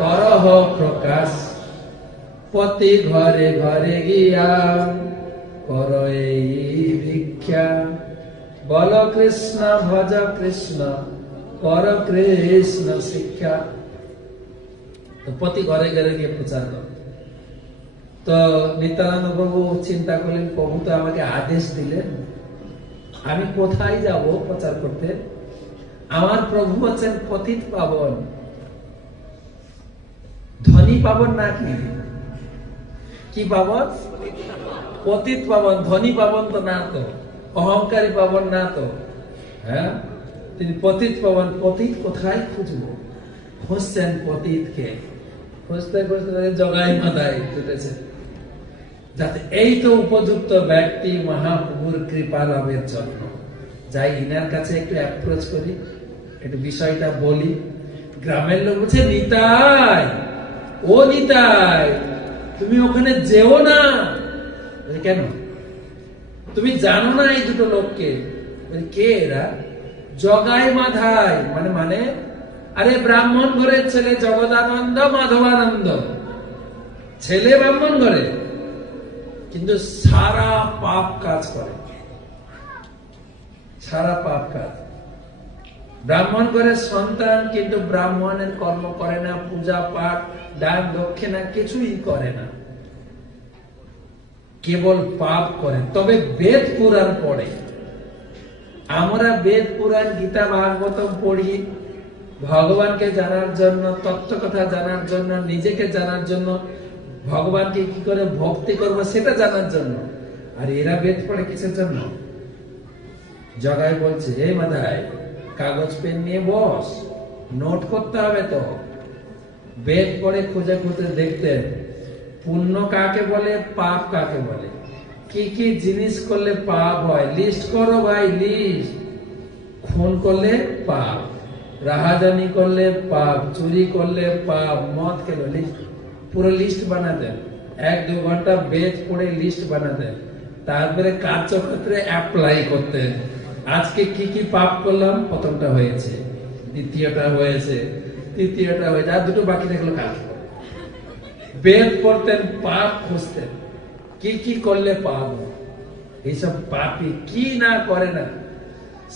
করহ প্রকাশ, প্রতি ঘরে ঘরে গিয়া কর এই ভিক্ষা, বল কৃষ্ণ ভজ কৃষ্ণ, কর কৃষ্ণ শিক্ষা। প্রতি ঘরে ঘরে গিয়ে প্রচার কর। তো নিত্যানন্দ প্রভু চিন্তা করলেন, প্রভু তো আমাকে আদেশ দিলেন, আমি কোথায় যাব প্রচার করতে? আমার প্রভু হচ্ছেন পতিত পাবন। ধনী পাবন না কি পাবন? পতিত পাবন। ধনী পাবন তো না, তো অহংকারী পাবন না তো। হ্যাঁ, তিনি পতিত পাবন। পতিত কোথায় খুঁজবো? খুঁজছেন পতিতকে। খুঁজতে খুঁজতে জগাই মাথায় ছুটেছে, যাতে এই তো উপযুক্ত ব্যক্তি মহাপ্রভুর কৃপা লাভের জন্য যাই, ইনার কাছে একটু অ্যাপ্রোচ করি, একটু বিষয়টা বলি। গ্রামের লোক বলছে, নিতাই, ও নিতাই, তুমি ওখানে যেও না। কেন? তুমি জানো না এই দুটো লোককে? কে এরা? জগাই মাধাই। মানে আরে ব্রাহ্মণ ঘরের ছেলে জগদানন্দ মাধবানন্দ, ছেলে ব্রাহ্মণ ঘরে, কিন্তু সারা পাপ কাজ করে, সারা পাপ কাজ। ব্রাহ্মণ ঘরের সন্তান, কিন্তু ব্রাহ্মণের কর্ম করে না, পূজা পাঠ দান দক্ষিণা কিছুই করে না, কেবল পাপ করে। তবে বেদ পুরাণ পড়ে। আমরা বেদ পুরাণ গীতা ভাগবতম পড়ি ভগবানকে জানার জন্য, তত্ত্ব কথা জানার জন্য, নিজেকে জানার জন্য, ভগবানকে কি করে ভক্তি করবো সেটা জানার জন্য। আর এরা বেদ পড়ে কিসের জন্য? জগাই বলছে, এই মাথায় কাগজ পেন নিয়ে বস, নোট করতে হবে তো। বেদ পড়ে খুঁজে খুঁজে দেখতেন পুণ্য কাকে বলে, পাপ কাকে বলে, কি কি জিনিস করলে পাপ হয়। লিস্ট করো ভাই, লিস্ট। খুন করলে পাপ, রাহাজানি করলে পাপ, চুরি করলে পাপ, মদ খেলো, লিস্ট, পুরো লিস্ট বানাতেন। 1-2 ঘন্টা বেদ পড়ে লিস্ট বানাতেন, তারপরে কার্যক্ষেত্রে অ্যাপ্লাই করতেন। আজকে কি কি পাপ করলাম, প্রথমটা হয়েছে, দ্বিতীয়টা হয়েছে, তৃতীয়টা হয়েছে, আর দুটো বাকি থাকলো কাজ। বেদ পড়তেন, পাপ খুঁজতেন, কি কি করলে পাবো। এইসব পাপি কি না করে না,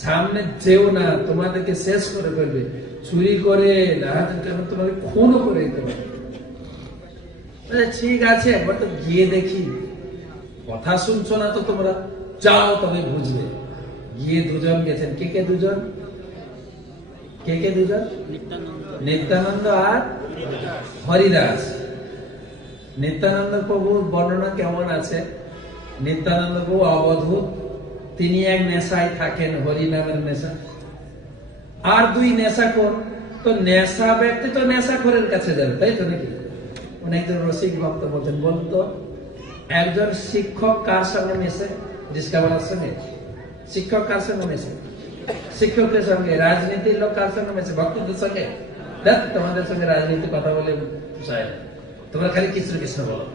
সামনে যেও না, তোমাদেরকে শেষ করে ফেলবে। চুরি করে তোমাকে খুনও করে দিতে পারে। ঠিক আছে, একবার তো গিয়ে দেখি। কথা শুনছো না তো তোমরা, যাও তবে বুঝবে। গিয়ে দুজন গেছেন। কে কে দুজন? কে কে দুজন? নিত্যানন্দ আর হরিদাস। নিত্যানন্দ প্রভুর বর্ণনা কেমন আছে? নিত্যানন্দ প্রভু অবধূত, তিনি এক নেশায় থাকেন, হরি নামের নেশা। আর দুই নেশাখোর। তো নেশা ব্যক্তি তো নেশাখোরের কাছে যাবে, তাই তো নাকি? অনেকজন রসিক ভক্ত বলছেন, বলতো একজন শিক্ষক কার সঙ্গে মেশে? রিস্কাওয়ালার সঙ্গে। শিক্ষক কার সঙ্গে মেশে? শিক্ষকের সঙ্গে। রাজনীতির লোক কার সঙ্গে মেশে? ভক্তদের সঙ্গে। দেখ, তোমাদের সঙ্গে রাজনীতি কথা বলে তোমরা খালি কৃষ্ণ কৃষ্ণ বলো।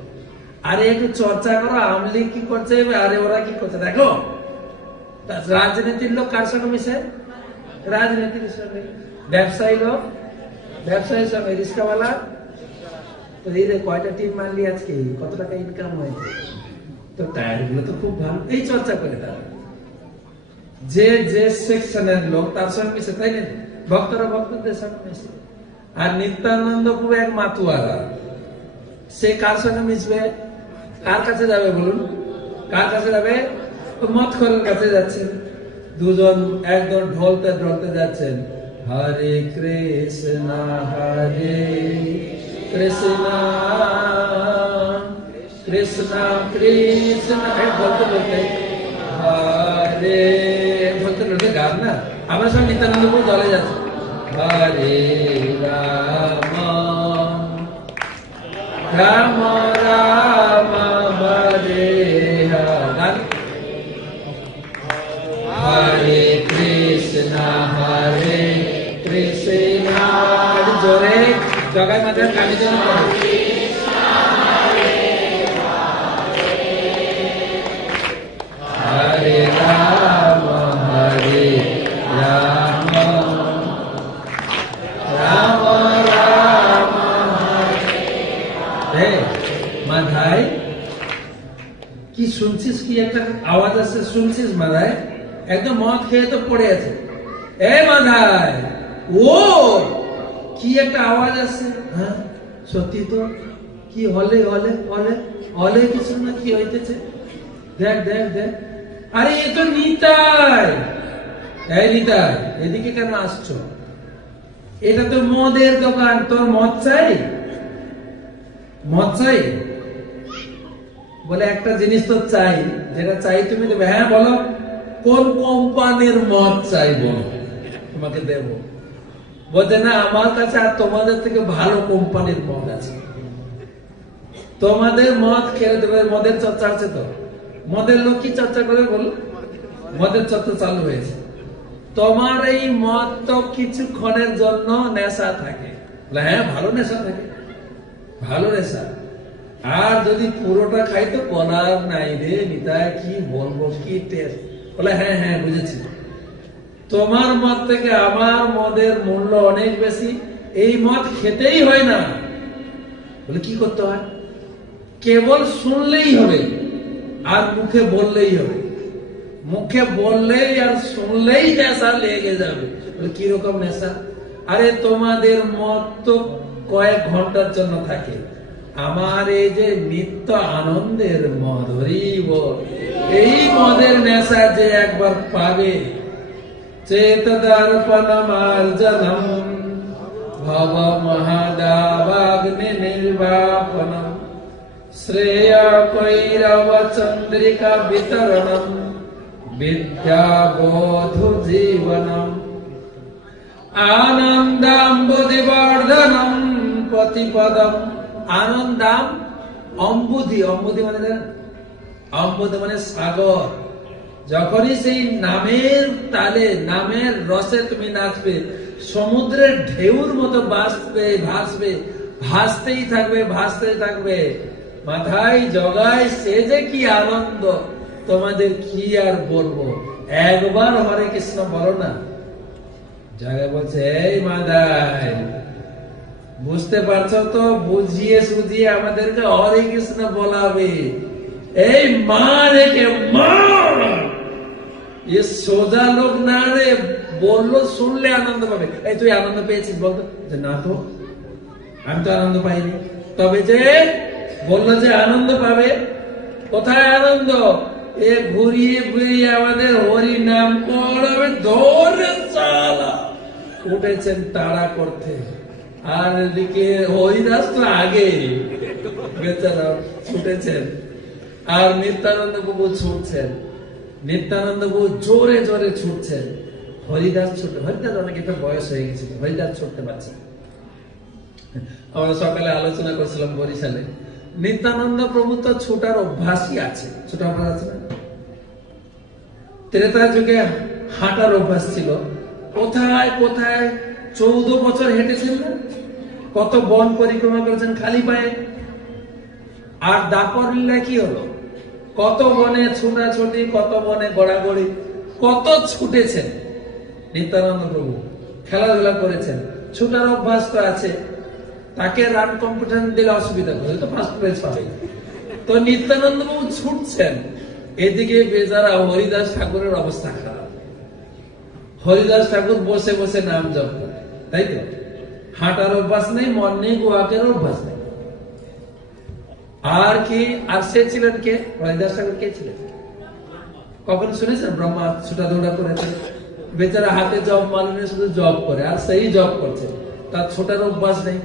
আরে একটু চর্চা করো, আমলি কি করছে, আরে ওরা কি করছে দেখো। রাজনীতির লোক কার সঙ্গে মিশে? রাজনীতির সঙ্গে। ব্যবসায়ী লোক ব্যবসায়ীর সঙ্গে। রিস্কাওয়ালা তো এই কয়টা টিম মারলি আজকে, কত টাকা ইনকাম হয়েছে, তো টায়ার গুলো তো খুব ভালো, এই চর্চা করে তারা। যে যে সেকশনের লোক তার সঙ্গে মিশে, তাই না? ভক্তরা ভক্তদের সঙ্গে মিশে। আর নিত্যানন্দ খুব এক মাতুয়ারা, সে কার সঙ্গে মিশবে? কার কাছে যাবে বলুন? কার কাছে যাবে? মত খোরের কাছে যাচ্ছেন। দুজন একদম ঢলতে ঢলতে যাচ্ছেন, হরে কৃষ্ণ হরে কৃষ্ণ কৃষ্ণ কৃষ্ণ, বলতে বলতে হরে, বলতে বলতে গান না, আমরা সব নিত্যানন্দপুর দলে যাচ্ছি। হরে রাম রাম রাম হরে হরে, হরে কৃষ্ণ হরে কৃষ্ণ, জোরে জগায় মাঝে কানে যেন হরে রাম রাম রাম হে মাধাই, কি শুনছিস? কি একটা আওয়াজ আসছে, শুনছিস মাধাই? একদম মদ খেয়ে তো পড়ে আছে। এ মাধাই, ও কি একটা আওয়াজ আসছে। হ্যাঁ সত্যি তো, কি হলে হলে হলে হলে কিছু না, কি হইতেছে দেখ দেখ দেখ। আরে এ তো নিতাই। এই নিতাই, এদিকে কেন আসছো? এটা তো মদের দোকান, তোর মদ চাই? মদ চাই বলে একটা জিনিস তো চাই, যেটা চাই তুমি দেবে। হ্যাঁ বলো, কোন কোম্পানির মদ চাই বলো, তোমাকে দেব। বলছে না, আমার কাছে আর তোমাদের থেকে ভালো কোম্পানির মদ আছে, তোমাদের মদ খেলে দেবে। মদের চর্চা আছে তো, মদের লোক কি চর্চা করে বলো? মদের চর্চা চালু হয়েছে। তোমার এই মদ তো কিছুক্ষণের জন্য নেশা থাকে। হ্যাঁ ভালো নেশা থাকে, ভালো নেশা। আর যদি পুরোটা খাই তো বলার নাই রে নিতাই, কি বলবো, কি টেস্ট। বলে হ্যাঁ হ্যাঁ বুঝেছি, তোমার মদ থেকে আমার মদের মূল্য অনেক বেশি, এই মদ খেতেই হয় না। বলে কি করতে হয়? কেবল শুনলেই হবে আর মুখে বললেই হবে। মুখে বললেই আর শুনলেই নেশা লেগে যাবে। বলে কিরকম নেশা? আরে তোমাদের মদ তো কয়েক ঘন্টার জন্য থাকে, আমার এই যে নিত্য আনন্দের মদ, হরিব, এই মদের নেশা যে একবার পাবে, চেতদর্পণমার্জনম ভব মহাদাবাগ্নি নির্বাপনম শ্রেয় কৈরব চন্দ্রিকা বিতরণম বিদ্যা বোধু জীবনম আনন্দাম্বুধিবর্ধনম প্রতিপদম। আনন্দাম অম্বুধি, অম্বুধি মানে জানেন? অম্বুধি মানে সাগর। যখনই সেই নামের তালে, নামের রসে তুমি নাচবে, সমুদ্রের ঢেউর মতো ভাসবে ভাসবে, ভাসতেই থাকবে ভাসতেই থাকবে। মাথায় জগায় সে যে কি আনন্দ, তোমাদের কি আর বলবো। একবার হরে কৃষ্ণ বলো না। জায়গায় বলছে, এই মাদাই বুঝতে পারছো তো? বুঝিয়ে সুঝিয়ে আমাদেরকে হরে কৃষ্ণ বলাবে। এই মা রেখে মা, এ সোজা লোক না রে, বললো শুনলে আনন্দ পাবে। এই তুই আনন্দ পেয়েছিস বলতো? যে না তো, আমি তো আনন্দ পাইনি। তবে যে বললো যে আনন্দ পাবে, কোথায় আনন্দ? এ ঘুরিয়ে ঘুরিয়ে আমাদের হরি নাম করাবে, ধরে চালা উঠেছেন তাড়া করতে। আর এদিকে হরিদাস তো আগে বেচারা ছুটেছেন, আর নিত্যানন্দ বাবু ছুটছেন। নিত্যানন্দ বাবু জোরে জোরে ছুটছেন, হরিদাস ছুটে। হরিদাস অনেক একটা বয়স হয়ে গেছে, হরিদাস ছুটতে পারছে। আমরা সকালে আলোচনা করছিলাম বরিশালে, নিত্যানন্দ প্রভু তো ছোটার অভ্যাসই আছে। ছোট অভ্যাস আছে না? ত্রেতা যুগে হাঁটার অভ্যাস ছিল। কোথায় কোথায় 14 বছর হেঁটেছেন না? কত বন পরিক্রমা করেছেন খালি পায়ে। আর দাপর লীলায় কি হলো? কত বনে ছোটাছুটি, কত বনে গড়াগড়ি, কত ছুটেছেন নিত্যানন্দ প্রভু, খেলাধুলা করেছেন। ছোটার অভ্যাস তো আছে। তাকে রান কম্পিটিশন দিলে অসুবিধা করে, তো ফার্স্ট প্রাইজ পাবে। তো নিত্যানন্দ বাবু ছুটছেন, এদিকে বেচারা হরিদাস ঠাকুরের অবস্থা খারাপ। হরিদাস ঠাকুর বসে বসে নাম জপ করে, তাই তো? হাঁটার অভ্যাস নেই, মর্নিং ওয়াকের অভ্যাস নেই। আর কি? আর সে ছিলেন কে? হরিদাস ঠাকুর কে ছিলেন? কখন শুনেছেন ব্রহ্মা ছুটা দৌড়া করেছেন? বেচারা হাতে জব মালিনে শুধু জব করে, আর সেই জব করছে, তার ছোটার অভ্যাস নেই।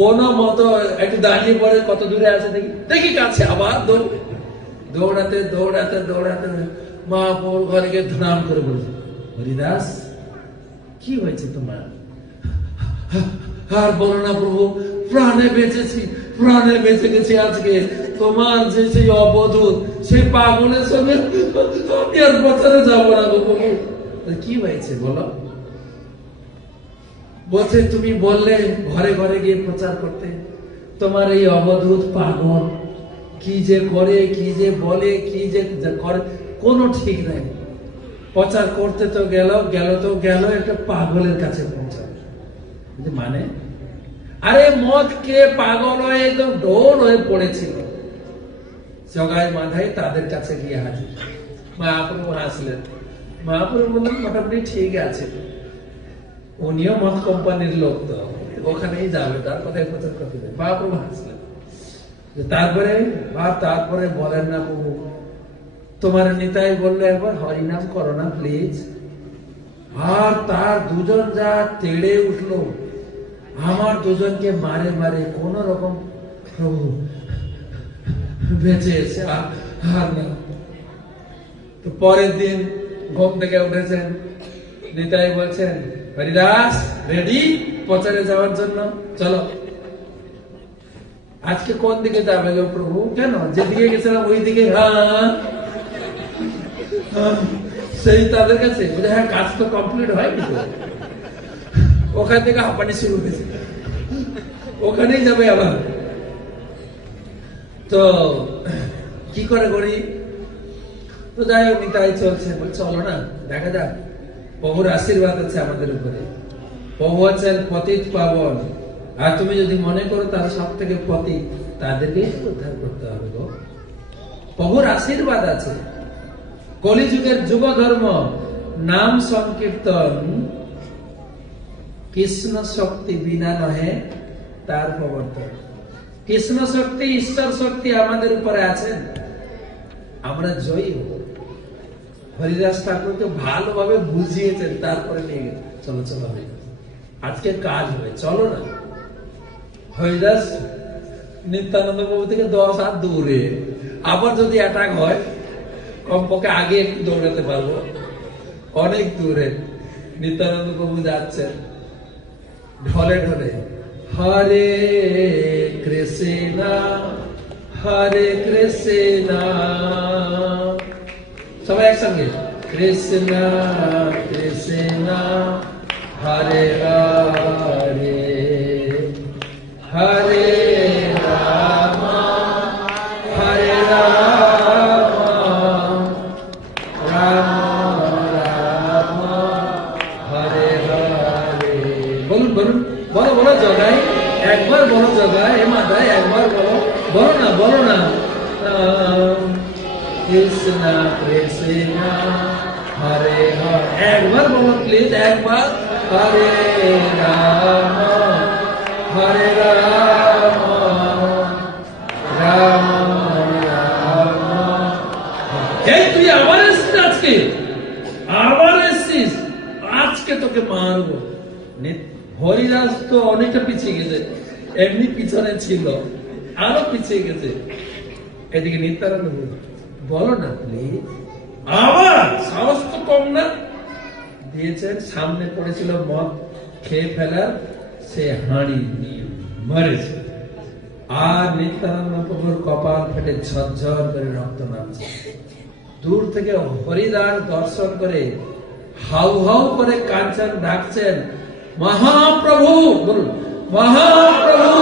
কোন মতো একটু দাঁড়িয়ে পড়ে, কত দূরে আছে দেখি, দেখি কাছে, আবার দৌড়াতে দৌড়াতে দৌড়াতে মহাপুর ঘরে গিয়ে ধনাম করে বলছে, হরিদাস কি হয়েছে তোমার? আর বলো না প্রভু, প্রাণে বেঁচেছি, প্রাণে বেঁচে গেছি আজকে। তোমার যে সেই অবধূত, সেই পাগলের সঙ্গে আমি আর প্রচারে যাবো না গো প্রভু। কি হয়েছে বলো? বলছে তুমি বললে ঘরে ঘরে গিয়ে প্রচার করতে, তোমার এই অবধূত পাগল কি যে করে, কি যে বলে, কি যে করে, কোনো ঠিক নাই। প্রচার করতে তো গেল একটা পাগলের কাছে পৌঁছাল। মানে আরে মদ কে পাগল হয়ে একদম ডোর হয়ে পড়েছিল, জগায় মাথায় তাদের কাছে গিয়ে হাজির। মহাপ্রভু হাসলেন। মহাপ্রভু বললেন মোটামুটি ঠিক আছে, উনিও মদ কোম্পানির লোক, তো ওখানেই যাবে, তার কথায় প্রচার করতে যাবে। মহাপ্রভু হাসলেন। তারপরে বলেন না প্রভু, তোমার নিতাই বললো একবার হরিনাম করো না প্লিজ। আর তার দুজন যা তেড়ে উঠলো, আমার দুজনকে মারে মারে কোন রকম প্রভু বেঁচে এসে আর না। তো পরের দিন ঘুম থেকে উঠেছেন, নিতাই বলছেন, হরিদাস রেডি প্রচারে যাওয়ার জন্য? চলো। আজকে কোন দিকে যাবে গো প্রভু? কেন, যেদিকে গেছিলাম ওই দিকে? সেই তাদের কাছে বলে, হ্যাঁ কাজ তো কমপ্লিট হয়নি তো। ওখান থেকে হাঁপানি শুরু হয়েছে, ওখানেই যাবে আবার। তো কি করে করি? তো যাই হোক, নিতাই চলছে, চলো না দেখা যাক, প্রভুর আশীর্বাদ আছে আমাদের উপরে। প্রভু আছেন পতিত পাবন, আর তুমি যদি মনে করো তার সব থেকে পতিত, তাদেরকেই উদ্ধার করতে হবে গো। প্রভুর আশীর্বাদ আছে। কলিযুগের যুগ ধর্ম নাম সংকীর্তন, কৃষ্ণ শক্তি বিনা নহে তার প্রবর্তন। কৃষ্ণ শক্তি, ঈশ্বর শক্তি আমাদের উপরে আছেন, আমরা জয়ী হব। হরিদাস ঠাকুরকে ভালোভাবে বুঝিয়েছেন, তারপরে নিয়ে গেছে, চলো চলো আজকে কাজ হবে, চলো না। হরিদাস নিত্যানন্দ প্রভু থেকে 10 হাত দূরে, আবার যদি অ্যাটাক হয় কমপক্ষে আগে একটু দৌড়াতে পারবো, অনেক দূরে। নিত্যানন্দ প্রভু যাচ্ছেন ঢলে ঢলে, হরে কৃষ্ণ হরে কৃষ্ণ, সবাই একসঙ্গে, কৃষ্ণ কৃষ্ণ হরে হরে হরে রাম হরে রাম রাম রাম হরে কৃষ্ণ কৃষ্ণ হরে হরে, একবার বলো প্লিজ, একবার, হরে রাম হরে রাম রাম রাম। এই তুই আবার এসছিস আজকে, আবার এসছিস, আজকে তোকে মারবো। হরিদাস তো অনেকটা পিছিয়ে গেছে, এমনি পিছনে ছিল, আরো পিছিয়ে গেছে। এদিকে নিত্যানন্দ বলো না প্লিজ, আবার সাহস তো কম না। দিয়েছেন, সামনে পড়েছিল মদ খেয়ে ফেলার, সে হাঁড়ি নিয়ে মরেছে। আর নিত্যানন্দ প্রভুর কপাল ফেটে ঝরঝর করে রক্ত নামছে। দূর থেকে হরিদাস দর্শন করে হাউ হাউ করে কাঞ্চন ডাকছেন, মহাপ্রভু, বলুন মহাপ্রভু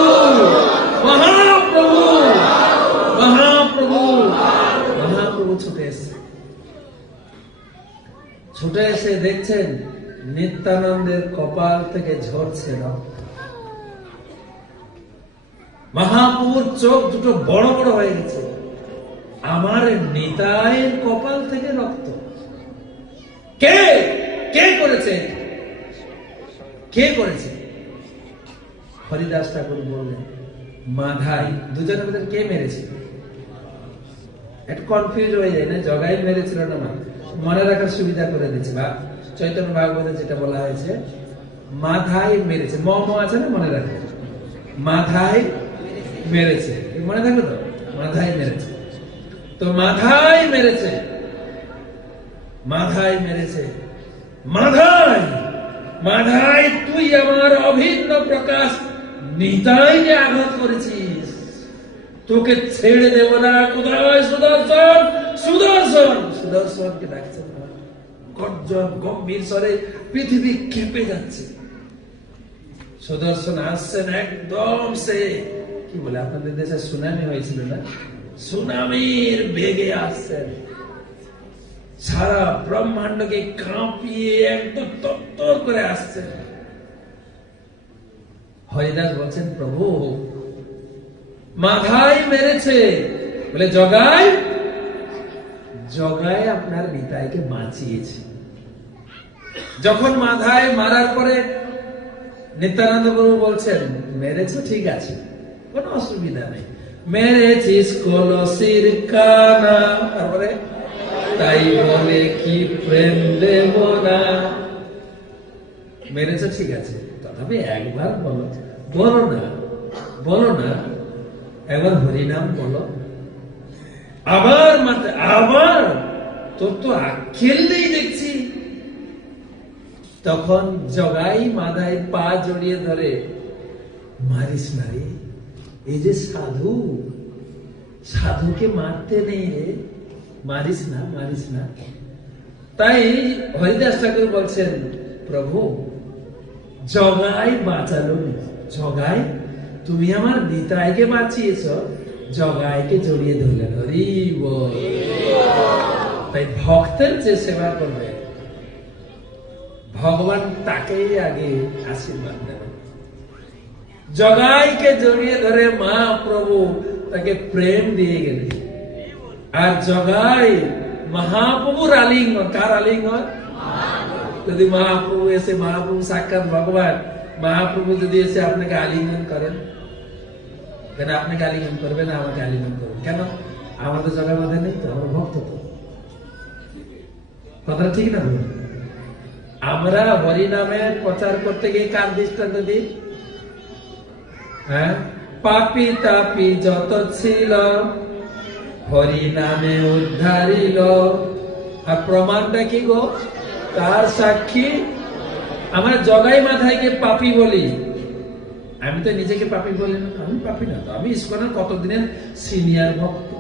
মহাপ্রভু মহাপ্রভু। মহাপ্রভু ছুটে এসে, ছুটে এসে দেখছেন নিত্যানন্দের কপাল থেকে ঝরছে রক্ত। মহাপ্রভুর চোখ দুটো বড় বড় হয়ে গেছে, আমার নিতাইয়ের কপাল থেকে রক্ত। কে কে করেছে, কে করেছে? হরিদাস ঠাকুর বললেন মাধাই। দুজনের মধ্যে কে মেরেছে? একটু কনফিউজ হয়ে যায় না, জগাই মেরেছিল না মা? মনে রাখার সুবিধা করে দিচ্ছে বা চৈতন্য ভাগবতে যেটা বলা হয়েছে, মাধাই মেরেছে। মম আছে না, মনে রাখবে, মাধাই মেরেছে, মনে থাকবে তো, মাধাই মেরেছে। তো মাধাই মেরেছে, মাধাই মেরেছে, মাধাই মাধাই তুই আমার অভিন্ন প্রকাশ নিতাইকে আঘাত করেছিস, তোকে ছেড়ে দেব না। কোথায় সুদর্শন? সুদর্শন, সুদর্শনকে ডাকছেন, গর্জন গম্ভীর স্বরে, পৃথিবী কেঁপে যাচ্ছে। সুদর্শন আসছেন একদম, সে কি বলে, আপনাদের দেশে সুনামি হয়েছিল না, সুনামির বেগে আসছেন, সারা ব্রহ্মাণ্ডকে কাঁপিয়ে একদম তত্তর করে আসছেন। হরিদাস বলছেন, প্রভু মাধাই মেরেছে বলে জগাই, জগাই আপনার নিতাইকে বাঁচিয়েছে। যখন মাধাই মারার পরে নিত্যানন্দ প্রভু বলছেন মেরেছে, ঠিক আছে, কোনো অসুবিধা নেই, মেরেছিস কলসির কানা, তারপরে তাই বলে কি প্রেম দেব না। মেরেছে ঠিক আছে, তথাপি একবার বলো, বলো না, বলো না, একবার হরিনাম বলো। আবার মাথা, আবার তোর তো আক্কেল নেই দেখছি। তখন জগাই মাথায় পা জড়িয়ে ধরে, মারিস না রে, এই যে সাধু, সাধুকে মারতে নেই রে, মারিস না, মারিস না। তাই হরিদাস ঠাকুর বলছেন, প্রভু জগাই বাঁচালো, জগাই তুমি আমার নিতাইকে বাঁচিয়েছ, জগাইকে জড়িয়ে ধরলেন। হরি বল। তাই ভক্তের যে সেবা করবে ভগবান তাকেই আগে আশীর্বাদ দেবেন। জগাইকে জড়িয়ে ধরে মহাপ্রভু তাকে প্রেম দিয়ে গেলেন। আর জগাই মহাপ্রভুর আলিঙ্গন, কার আলিঙ্গন? যদি মহাপ্রভু এসে, মহাপ্রভু সাক্ষাৎ ভগবান, মহাপ্রভু যদি এসে আপনাকে আলিঙ্গন করেন, কেন আপনাকে আলিঙ্গন করবে না, আমাকে আলিঙ্গন করবেন কেন? আমাদের জগার মধ্যে নেই তো, আমরা ভক্ত তো। কথাটা ঠিক না? আমরা হরি নামে প্রচার করতে গিয়ে কার দৃষ্টান্ত দিই? হ্যাঁ, পাপি তাপি যত ছিল হরি নামে উদ্ধারিল। আর প্রমাণটা কি গো? তার সাক্ষী আমরা জগাই মাথায়কে পাপি বলি। আমি তো নিজেকে পাপি বলি না, আমি পাপি না তো, আমি ইস্কনের কতদিনের সিনিয়র ভক্ত।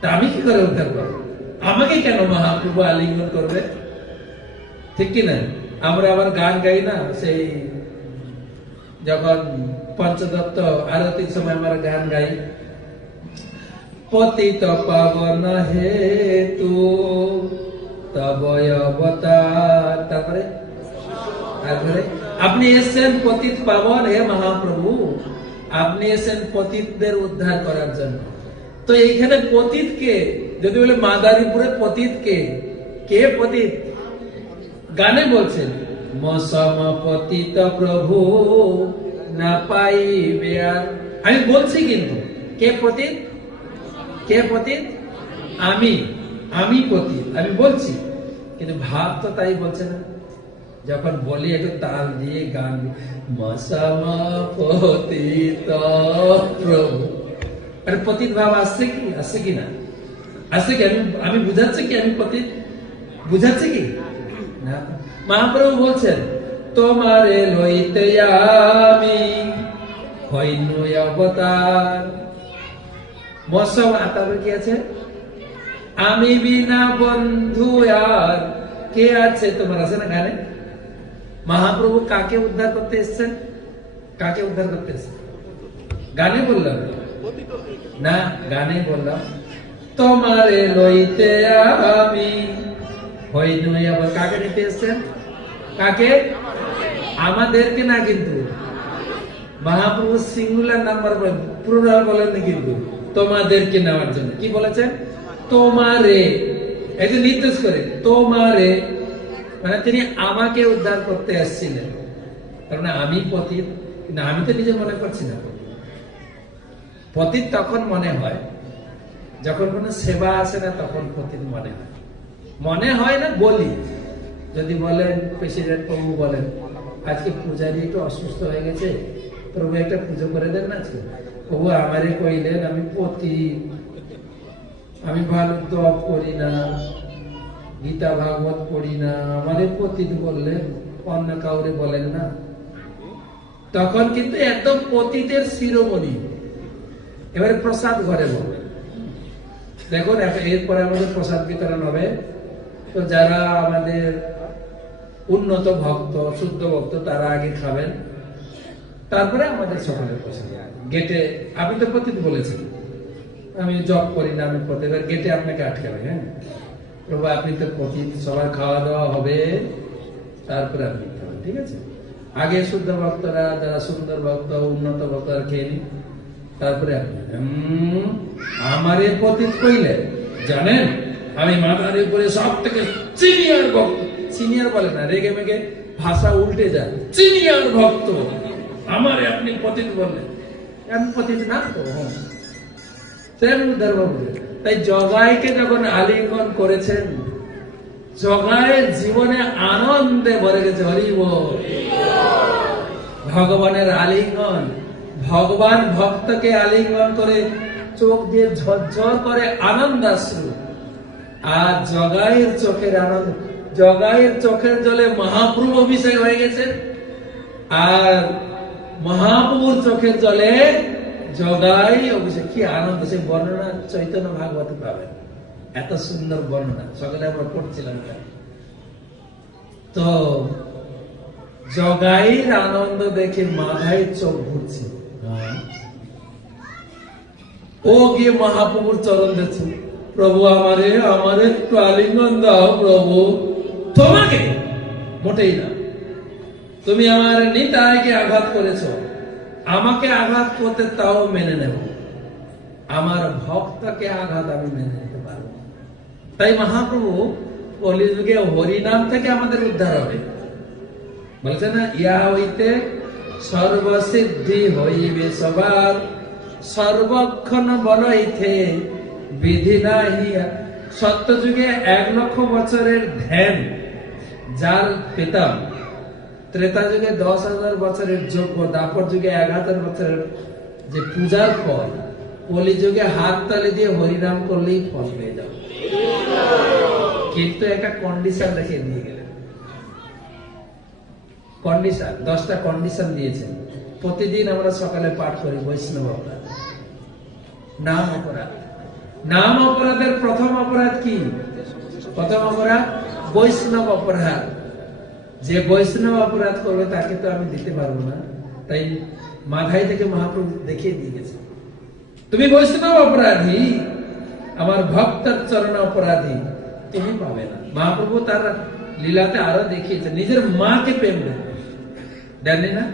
তা আমি কি করে উদ্ধার করবো? আমাকে কেন মহাপ্রভু আলিঙ্গন করবে? ঠিক কিনা? আমরা আবার গান গাই না, সেই যখন পঞ্চদত্ত আরতির সময় আমরা গান গাই, পতিত পাবন হেতু তব অবতার, তারপরে আপনি এসেছেন পতিত পাবন, হে মহাপ্রভু, আপনি এসেছেন পতিতদের উদ্ধার করার জন্য। তো এইখানে পতিত কে? যদি বলে মাদারীপুরে পতিত কে? কে পতিত? গানে বলছেন, মসম পতিত প্রভু না পাইবে আর। আমি বলছি কিন্তু কে পতিত? কে পতিত? আমি পতিত, আমি বলছি, কিন্তু ভাব তো তাই বলছে না। যখন বলি একটু তাল দিয়ে গান, মসম পতিত প্রভু, আরে পতিত ভাব আসছে কি? আসছে কি না? আসছে কি? আমি বুঝাচ্ছি কি আমি পতিত? বুঝাচ্ছে কি না? মহাপ্রভু বলছেন, তোমারে লইতে আমি হইনু অবতার। মসম আতাবে কি আছে? আমি বিনা বন্ধু আর কে আছে? তোমার আছে না গানে? মহাপ্রভু কাকে উদ্ধার করতে এসছেন? কাকে উদ্ধার করতে এসছেন? গানে বললাম না, গানে বললাম, তোমারে লইতে আমি হইনু আবার। কাকে নিতে এসছেন? কাকে? আমাদেরকে না, কিন্তু মহাপ্রভু সিঙ্গুলার নাম্বার বলেন, প্লুরাল বলেননি কিন্তু, তোমাদেরকে নেওয়ার জন্য কি বলেছেন? তোমারে, এই যে নির্দেশ করে তোমারে, মানে তিনি আমাকে উদ্ধার করতে আসছিলেন। কারণ আমি পতিত, না আমি তো নিজে মনে করছি না। পতিত তখন মনে হয় যখন কোনো সেবা আসে না, তখন পতিত মনে হয়। মনে হয় না বলি, যদি বলেন প্রেসিডেন্ট প্রভু বলেন, আজকে পূজারি একটু অসুস্থ হয়ে গেছে, প্রভু একটা পুজো করে দেন না আজকে। প্রভু আমারে কইলেন আমি পতিত, আমি ভালো জপ করি না, গীতা ভাগবত পড়ি না, আমারে পতিত বললেন, অন্য কাউরে বলেন না। তখন কিন্তু একদম পতিতের শিরোমণি। এবারে প্রসাদ ঘরে বলবেন, দেখুন এরপরে আমাদের প্রসাদ বিতরণ হবে। তো যারা আমাদের উন্নত ভক্ত, শুদ্ধ ভক্ত, তারা আগে খাবেন, তারপরে আমাদের সকলের প্রসাদ। গেটে আপনি তো পতিত বলেছেন, আমি জব করি না, আমি পতিত, গেটে আপনাকে আটকাবে। হ্যাঁ প্রভু আপনি তো পতিত, সবার খাওয়া দাওয়া হবে, তারপরে আপনি খাবেন, ঠিক আছে? আগে শুদ্ধ ভক্তরা, যারা সুন্দর ভক্ত, উন্নত ভক্তরা খেয়ে নিন, তারপরে আপনি। আমারে পতিত কইলে জানেন, আমি মাথার উপরে সব থেকে সিনিয়র ভক্ত। সিনিয়র বলে না, রেগে মেগে ভাষা উল্টে যায়, সিনিয়র ভক্ত, আমারে আপনি পতিত বললেন। আমি পতিত না তো। তাই জগাইকে যখন আলিঙ্গন করেছেন, জগাইয়ের জীবনে আনন্দে ভরে গেছে। হরি বল। ভগবানের আলিঙ্গন, ভগবান ভক্তকে আলিঙ্গন করে চোখ দিয়ে ঝরঝর করে আনন্দাশ্রু। আর জগাইয়ের চোখের আনন্দ, জগাইয়ের চোখের জলে মহাপ্রভু অভিষেক হয়ে গেছে, আর মহাপ্রভুর চোখের জলে জগাই অভিষেক। কি আনন্দ! সেই বর্ণনা চৈতন্য ভাগবতে পাবেন, এত সুন্দর বর্ণনা, সকালে আমরা পড়ছিলাম। তো জগাইয়ের আনন্দ দেখে মাধাইয়ের চোখ ঘুরছে। ও গিয়ে মহাপ্রভুর চরণ দিচ্ছে, প্রভু আমারে একটু আলিঙ্গন দাও প্রভু। তোমাকে মোটেই না, তুমি আমার নিতাইকে আঘাত করেছ, আমাকে আঘাত করতে তাও মেনে নেব, আমার ভক্তকে আঘাত আমি মেনে নিতে পারবো। তাই মহাপ্রভু কলিযুগে হরিনাম থেকে আমাদের উদ্ধার হবে। বলছে না, ইয়া হইতে সর্বসিদ্ধি হইবে সবার, সর্বক্ষণ বলইতে বিধি নাহি। সত্যযুগে 1,00,000 বছরের ধ্যান যার পেতাম, ত্রেতা যুগে 10,000 বছরের যোগ্য, দাপর যুগে 1,000 বছরের যে পূজার ফল, কলি যুগে হাত তালি দিয়ে হরিনাম করলেই ফল পেয়ে যাবে। কিন্তু একটা কন্ডিশন রেখে দিয়ে গেলেন। কন্ডিশন, 10টা কন্ডিশন দিয়েছেন। প্রতিদিন আমরা সকালে পাঠ করি বৈষ্ণব অপরাধ, নাম অপরাধ। নাম অপরাধের প্রথম অপরাধ কি? প্রথম অপরাধ বৈষ্ণব অপরাধ। যে বৈষ্ণব অপরাধ করবে তাকে তো আমি দিতে পারবো না। তাই মাধাই থেকে মহাপ্রভু দেখিয়ে দিয়ে গেছে, তুমি বৈষ্ণব অপরাধী, আমার ভক্তের চরণ অপরাধী, তুমি পাবে না। মহাপ্রভু তার লীলাতে আরো দেখিয়েছে, নিজের মাকে প্রেম দেননি না,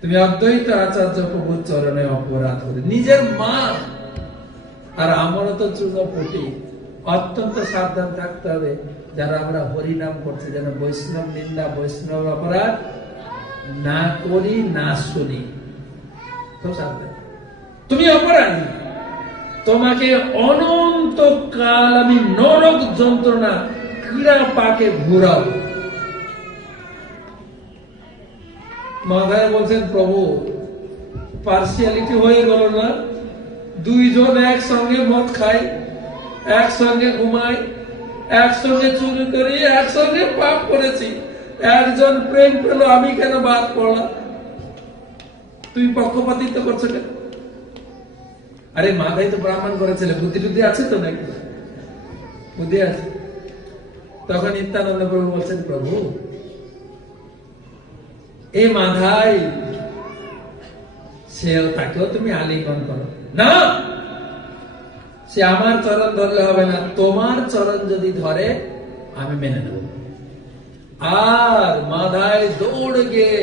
তুমি অদ্বৈত আচার্য প্রভুর চরণে অপরাধ করে। নিজের মা, আর আমারও তো চুনোপুটি। অত্যন্ত সাবধান থাকতে হবে যারা আমরা হরিনাম করছি, যেন বৈষ্ণব নিন্দা বৈষ্ণব অপরাধ না করি, না শুনি। তো সাবধান, তুমি অপরাধী, তোমাকে অনন্ত কাল আমি নরক যন্ত্রণা ক্রীড়া পাকে ঘুরাবো। মাথায় বলছেন, প্রভু পার্সিয়ালিটি হয়ে গেল না? দুইজন একসঙ্গে মদ খাই, একসঙ্গে ঘুমাই, একসঙ্গে চুরি করি, একসঙ্গে পাপ করেছি, একজন প্রেম পেল, আমি কেন বাদ পড়লাম? তুই পক্ষপাতিত্ব করছো কেন? আরে মাথায় তো ব্রাহ্মণ করেছিল, বুদ্ধি টুদ্ধি আছে তো নাকি? বুদ্ধি আছে। তখন নিত্যানন্দ প্রভু বলছেন, প্রভু এই মাধাই সেও, তাকেও তুমি আলিঙ্গন করো না। সে আমার চরণ ধরলে হবে না, তোমার চরণ যদি ধরে আমি মেনে নেব। আর মাধায় দৌড় গিয়ে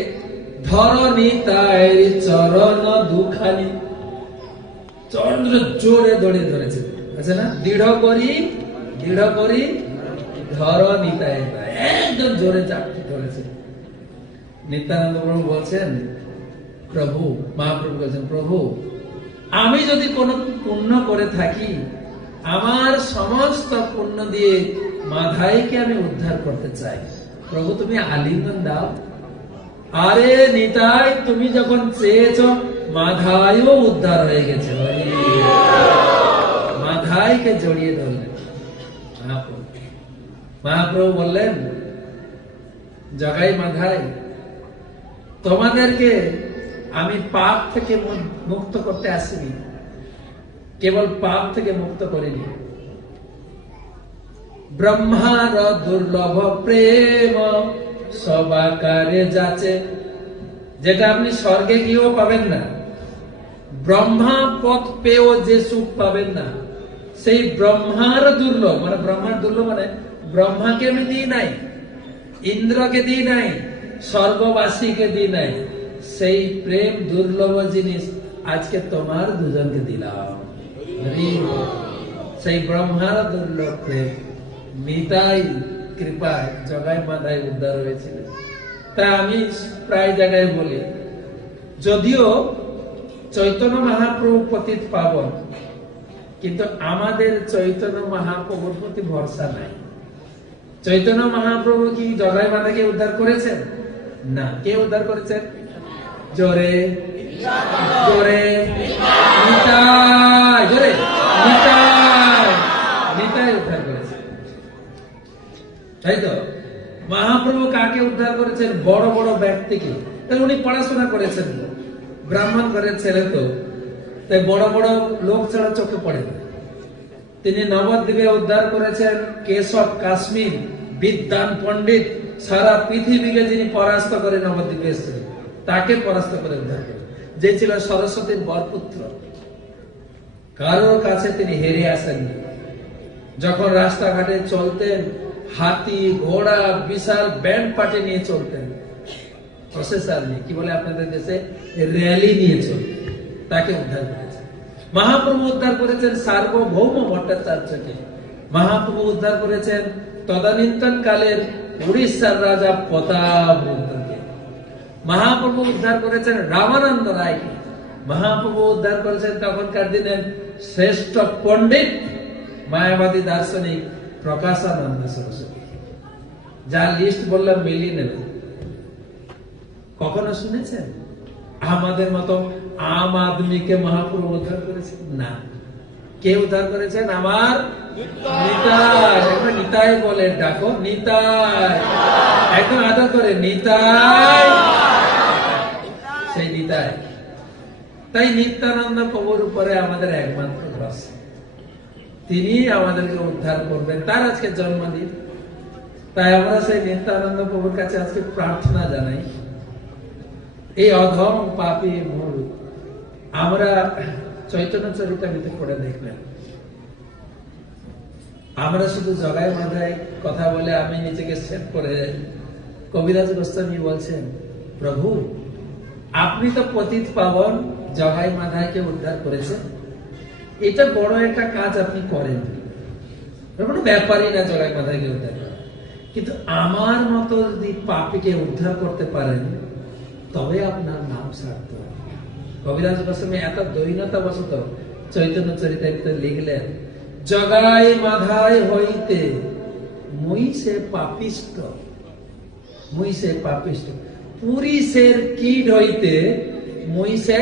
ধরনি তাই চরণ দুখানি, চন্দ্র জোরে দড়িয়ে ধরেছে, আছে না? দৃঢ় করি ধরনি তাই, একদম জোরে চাপটি ধরেছে। নিত্যানন্দ প্রভু বলছেন, প্রভু, মহাপ্রভু বলছেন, প্রভু আমি যদি কোনো পুণ্য করে থাকি, আমার সমস্ত পুণ্য দিয়ে মাধাইকে আমি উদ্ধার করতে চাই, প্রভু তুমি আলিঙ্গন দাও। আরে নিতাই, তুমি যখন চেয়েছ মাধাইও উদ্ধার হয়ে গেছে। মাধাইকে জড়িয়ে ধরলেন মহাপ্রভু। মহাপ্রভু বললেন, জগাই মাধাই, তোমাদেরকে আমি পাপ থেকে মুক্ত করতে আসিনি, কেবল পাপ থেকে মুক্ত করিনি। ব্রহ্মার দুর্লভ প্রেম সবাকারে যাচ্ছে, যেটা আপনি স্বর্গে গিয়েও পাবেন না, ব্রহ্মা পথ পেয়েও যে সুখ পাবেন না, সেই ব্রহ্মার দুর্লভ, মানে ব্রহ্মার দুর্লভ মানে ব্রহ্মাকে আমি দিই নাই, ইন্দ্রকে দিই নাই, স্বর্গবাসীকে দিই নাই, সেই প্রেম দুর্লভ জিনিস আজকে তোমার দুজনকে দিলাম। সেই ব্রহ্মার দুর্লভ প্রেম নিতাই কৃপায় জগাই মাধাই উদ্ধার হয়েছিল। তা আমি প্রায় জায়গায় বলি, যদিও চৈতন্য মহাপ্রভু পতিত পাবন, কিন্তু আমাদের চৈতন্য মহাপ্রভুর প্রতি ভরসা নাই। চৈতন্য মহাপ্রভু কি জগাই মাধাকে উদ্ধার করেছেন? না। কে উদ্ধার করেছেন? জোরে জোরে নিতাই, জোরে নিতাই, নিতাই উদ্ধার করেছেন। তাই তো মহাপ্রভু কাকে উদ্ধার করেছেন? বড় বড় ব্যক্তিকে। তাহলে উনি পড়াশোনা করেছেন, ব্রাহ্মণ ঘরের ছেলে তো, তাই বড় বড় লোক ছাড়া চোখে পড়ে না। তিনি নবদ্বীপে উদ্ধার করেছেন কেশব কাশ্মীর বিদ্যান পণ্ডিত, সারা পৃথিবীকে যিনি পরাস্ত করে নবদ্বীপে এসেছিলেন, তাকে পরাস্ত করে উদ্ধার করেন, যে ছিল সরস্বতীর বরপুত্র। কারোর কাছে তিনি হেরে আসেননি। যখন রাস্তাঘাটে চলতেন, হাতি ঘোড়া বিশাল ব্যান্ড পার্টি নিয়ে চলতেন, প্রসেসর নিয়ে, কি বলে আপনাদের দেশে, র্যালি নিয়ে চলতেন, তাকে উদ্ধার করেছেন। মহাপ্রভু উদ্ধার করেছেন সার্বভৌম ভট্টাচার্যকে। মহাপ্রভু উদ্ধার করেছেন তদানীন্তন কালের উড়িষ্যার রাজা প্রতাপরুদ্রকে। মহাপ্রভু উদ্ধার করেছেন রামানন্দ রায়কে। মহাপ্রভু উদ্ধার করেছেন তখনকার দিনের শ্রেষ্ঠ পণ্ডিত মায়াবাদী দার্শনিক প্রকাশানন্দ সরস্বতী, যা লিস্ট বললাম মিলিয়ে নেব। কখনো শুনেছেন আমাদের মতো আম আদমিকে মহাপ্রভু উদ্ধার করেছেন? না। কে উদ্ধার করেছেন? আমার নিতাই। একবার নিতাই বলে ডাকো, নিতাই, একদম আদর করে, নিতাই, সেই নিতাই। তাই নিত্যানন্দ প্রভুর উপরে আমাদের একমাত্র ভরসা, তিনি আমাদেরকে উদ্ধার করবেন। তার আজকে জন্মদিন, তাই আমরা সেই নিত্যানন্দ প্রভুর কাছে আজকে প্রার্থনা জানাই। এই অধম পাপী মূল আমরা চৈতন্য চরিতামৃতে পড়ে দেখলেন, আমরা শুধু জগাই মাধাই কথা বলে আমি নিজেকে সেভ করে যাই। কবিরাজ গোস্বামী বলছেন, প্রভু আপনি তো পতিত পাবন জগাই মাধাইকে উদ্ধার করেছেন, এটা বড় একটা কাজ আপনি করেন, কোনো ব্যাপারই না জগাই মাথায় উদ্ধার করা। কিন্তু আমার মতো যদি পাপীকে উদ্ধার করতে পারেন, তবে আপনার নাম সার্থক। কবিরাজ গোস্বামী এত দৈনতা বশত চৈতন্য চরিতামৃতে লিখলেন, জগাই মাধায় হইতে মুই সে পাপিষ্ট, মুই সে পাপিষ্ট, পুরিশের কীট হইতে মুই সে,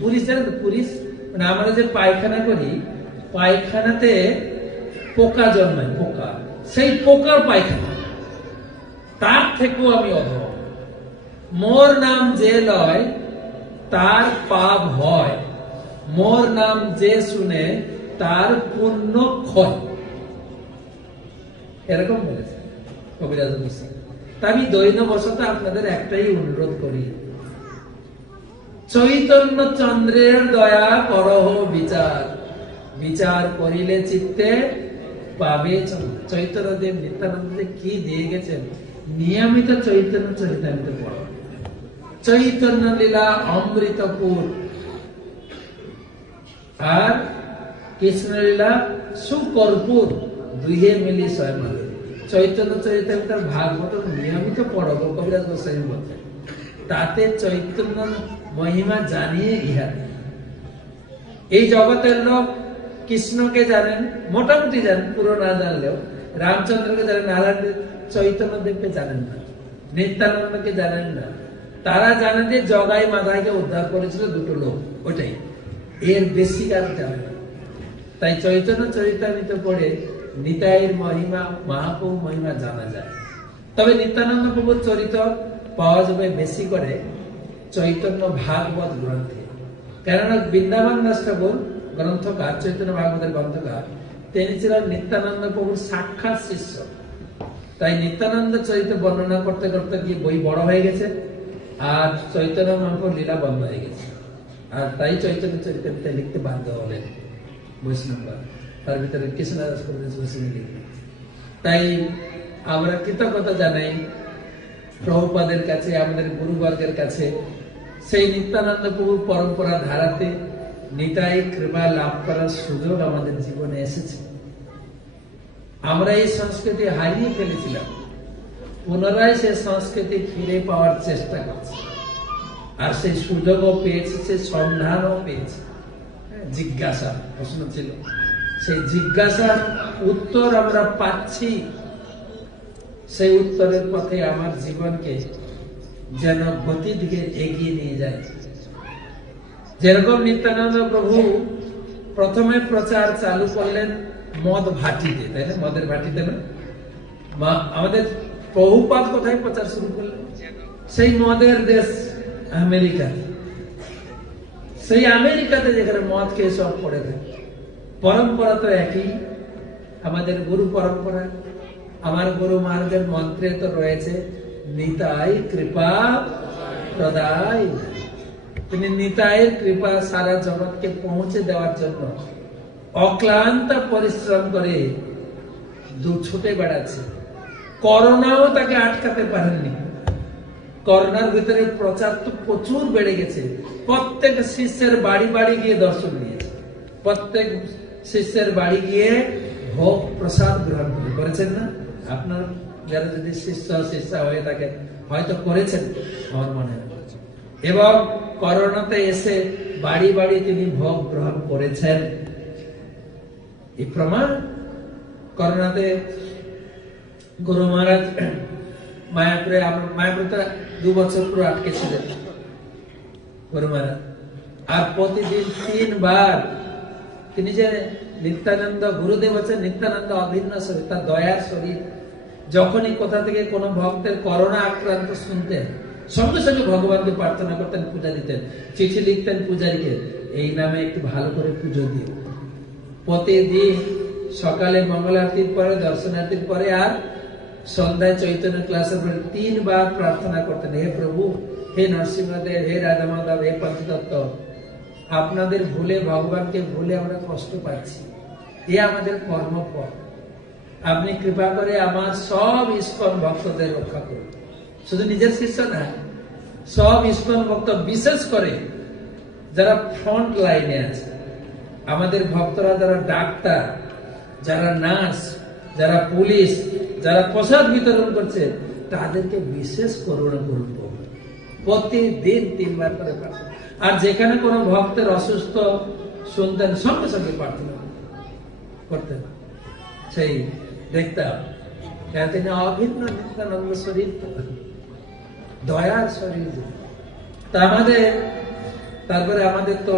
পুরিশের, পুরিশ মানে আমরা যে পায়খানা করি, পায়খানাতে পোকা জন্মায়, পোকা, সেই পোকার পায়খানা, তার থেকেও আমি অধম। মোর নাম যে লয় তার পাপ হয়, মোর নাম যে শুনে তার পুণ্য ক্ষয়, এরকম বলেছে কবিরাজ গোস্বামী। আমি দৈনবশত আপনাদের একটাই অনুরোধ করি, চৈতন্য চন্দ্রের দয়া করহ বিচার, বিচার করিলে চিত্তে পাবে চন্দ্র। চৈতন্যদেব নিত্যানন্দ কি দিয়ে গেছেন, নিয়মিত চৈতন্য চরিতামৃত পড়ো, চৈতন্য লীলা অমৃতপুর আর কৃষ্ণলীলা সুকর্পুর, দুইয়ে মিলি ছয় মালে। চৈতন্য চরিতামৃতের ভাগবত নিয়মিত পড়ো, কবিরাজ গোস্বামী বলতেন, তাতে চৈতন্য মহিমা জানিয়ে ইহা। এই জগতের লোক কৃষ্ণকে জানেন, মোটামুটি জানেন, পুরো না জানলেও রামচন্দ্রকে জানেন, নারায়ণ, চৈতন্য দেবকে জানেন না, নিত্যানন্দকে জানেন না। তারা জানেন যে জগাই মাধাইকে উদ্ধার করেছিল দুটো লোক, ওটাই, এর বেশি কাজ জানে না। তাই চৈতন্য চরিতামৃত পড়ে নিতাইয়ের মহিমা, মহাপ্রভু মহিমা জানা যায়। তবে নিত্যানন্দ প্রভুর চরিত্র পাওয়া যাবে বেশি করে চৈতন্য ভাগবত গ্রন্থে, কেননা বৃন্দাবন দাস ঠাকুর গ্রন্থকার, চৈতন্য ভাগবতের গ্রন্থকার, তিনি ছিলেন নিত্যানন্দ প্রভুর সাক্ষাৎ শিষ্য। তাই নিত্যানন্দ চরিত্র বর্ণনা করতে করতে গিয়ে বই বড় হয়ে গেছে, আর চৈতন্য মহাপ্রভুর লীলা বন্ধ হয়ে গেছে, আর তাই চৈতন্য চরিত্র লিখতে বাধ্য হলেন বৈষ্ণবরা, তার ভিতরে কৃষ্ণদাস গোস্বামী লিখলেন। তাই আমরা কৃতজ্ঞতা জানাই প্রভুপাদের কাছে, আমাদের গুরুবর্গের কাছে, সেই নিত্যানন্দ প্রভুর পরম্পরা ধারাতে নিতাই কৃপা লাভ করার সুযোগ আমাদের জীবনে এসেছে। আমরা এই সংস্কৃতি হারিয়ে ফেলেছিলাম, পুনরায় সেই সংস্কৃতি ফিরে পাওয়ার চেষ্টা করছি, আর সেই সুযোগও পেয়েছে, সেই সন্ধানও পেয়েছে। জিজ্ঞাসা প্রশ্ন ছিল, সেই জিজ্ঞাসার উত্তর আমরা পাচ্ছি। সেই উত্তরের পথে আমার জীবনকে যেন গতির দিকে এগিয়ে নিয়ে যায়। যেরকম নিত্যানন্দ প্রভু প্রথমে প্রচার চালু করলেন মদ ভাটিতে, তাই না, মদের ভাটিতে না, আমাদের প্রভুপাদ কোথায় প্রচার শুরু করলেন, সেই মদের দেশ আমেরিকা। সেই আমেরিকাতে যেখানে মদ খেয়ে সব পড়ে থাকে, পরম্পরা তো একই, আমাদের গুরু পরম্পরা। আমার গুরু মহারাজের মন্ত্রে তো রয়েছে নিতাই কৃপা প্রদায়। তিনি নিতাইয়ের কৃপা সারা জগৎকে পৌঁছে দেওয়ার জন্য অক্লান্ত পরিশ্রম করে ছুটে বেড়াচ্ছে। করোনাও তাকে আটকাতে পারেননি। করোনার ভিতরে প্রচার তো প্রচুর বেড়ে গেছে। প্রত্যেক শিষ্যের বাড়ি বাড়ি গিয়ে দর্শন দিয়েছে, প্রত্যেক শিষ্যের বাড়ি গিয়ে ভোগ প্রসাদ গ্রহণ করেছেন না? আপনার যারা যদি শিষ্যা হয়ে থাকে হয়তো করেছেন, আমার মনে হয়। এবং করোনাতে এসে বাড়ি বাড়ি তিনি ভোগ গ্রহণ করেছেন, এই প্রমাণ। করোনাতে গুরু মহারাজ মায়াপুরে, মায়াপুরে তো 2 বছর পুরো আটকে ছিলেন গুরু মহারাজ, আর প্রতিদিন 3 বার তিনি যে নিত্যানন্দ, গুরুদেব হচ্ছেন নিত্যানন্দ অভিন্ন শরীর, তার দয়ার শরীর। যখনই কোথা থেকে কোনো ভক্তের করোনা আক্রান্ত শুনতেন, সঙ্গে সঙ্গে ভগবানকে প্রার্থনা করতেন, পূজা দিতেন, চিঠি লিখতেন পূজারীকে, এই নামে একটু ভালো করে পুজো দিও। প্রতিদিন সকালে মঙ্গল আরতির পরে, দর্শনার্থীর পরে, আর সন্ধ্যায় চৈতন্য ক্লাসের পরে 3 বার প্রার্থনা করতেন, হে প্রভু, হে নরসিংহদেব, হে রাধা মাধব, হে পঞ্চতত্ত্ব, আপনাদের ভুলে, ভগবানকে ভুলে আমরা কষ্ট পাচ্ছি, এ আমাদের কর্মফল। আপনি কৃপা করে আমার সব ইস্কন ভক্তদের রক্ষা করুন। শুধু নিজের শিষ্য না, সব ইস্কন ভক্ত, বিশেষ করে যারা ফ্রন্ট লাইনে আছে, আমাদের ভক্তরা যারা ডাক্তার, যারা নার্স, যারা পুলিশ, যারা প্রসাদ বিতরণ করছে, তাদেরকে বিশেষ করুণা করুন প্রভু। প্রতিদিন 3 বার করে প্রার্থনা। আর যেখানে কোনো ভক্তের অসুস্থ শুনতেন, সঙ্গে সঙ্গে প্রার্থনা করতেন, সেই দেখতাম তিনি অভিন্ন নিত্যানন্দ শরীর, দয়ার শরীর। তা তারপরে আমাদের তো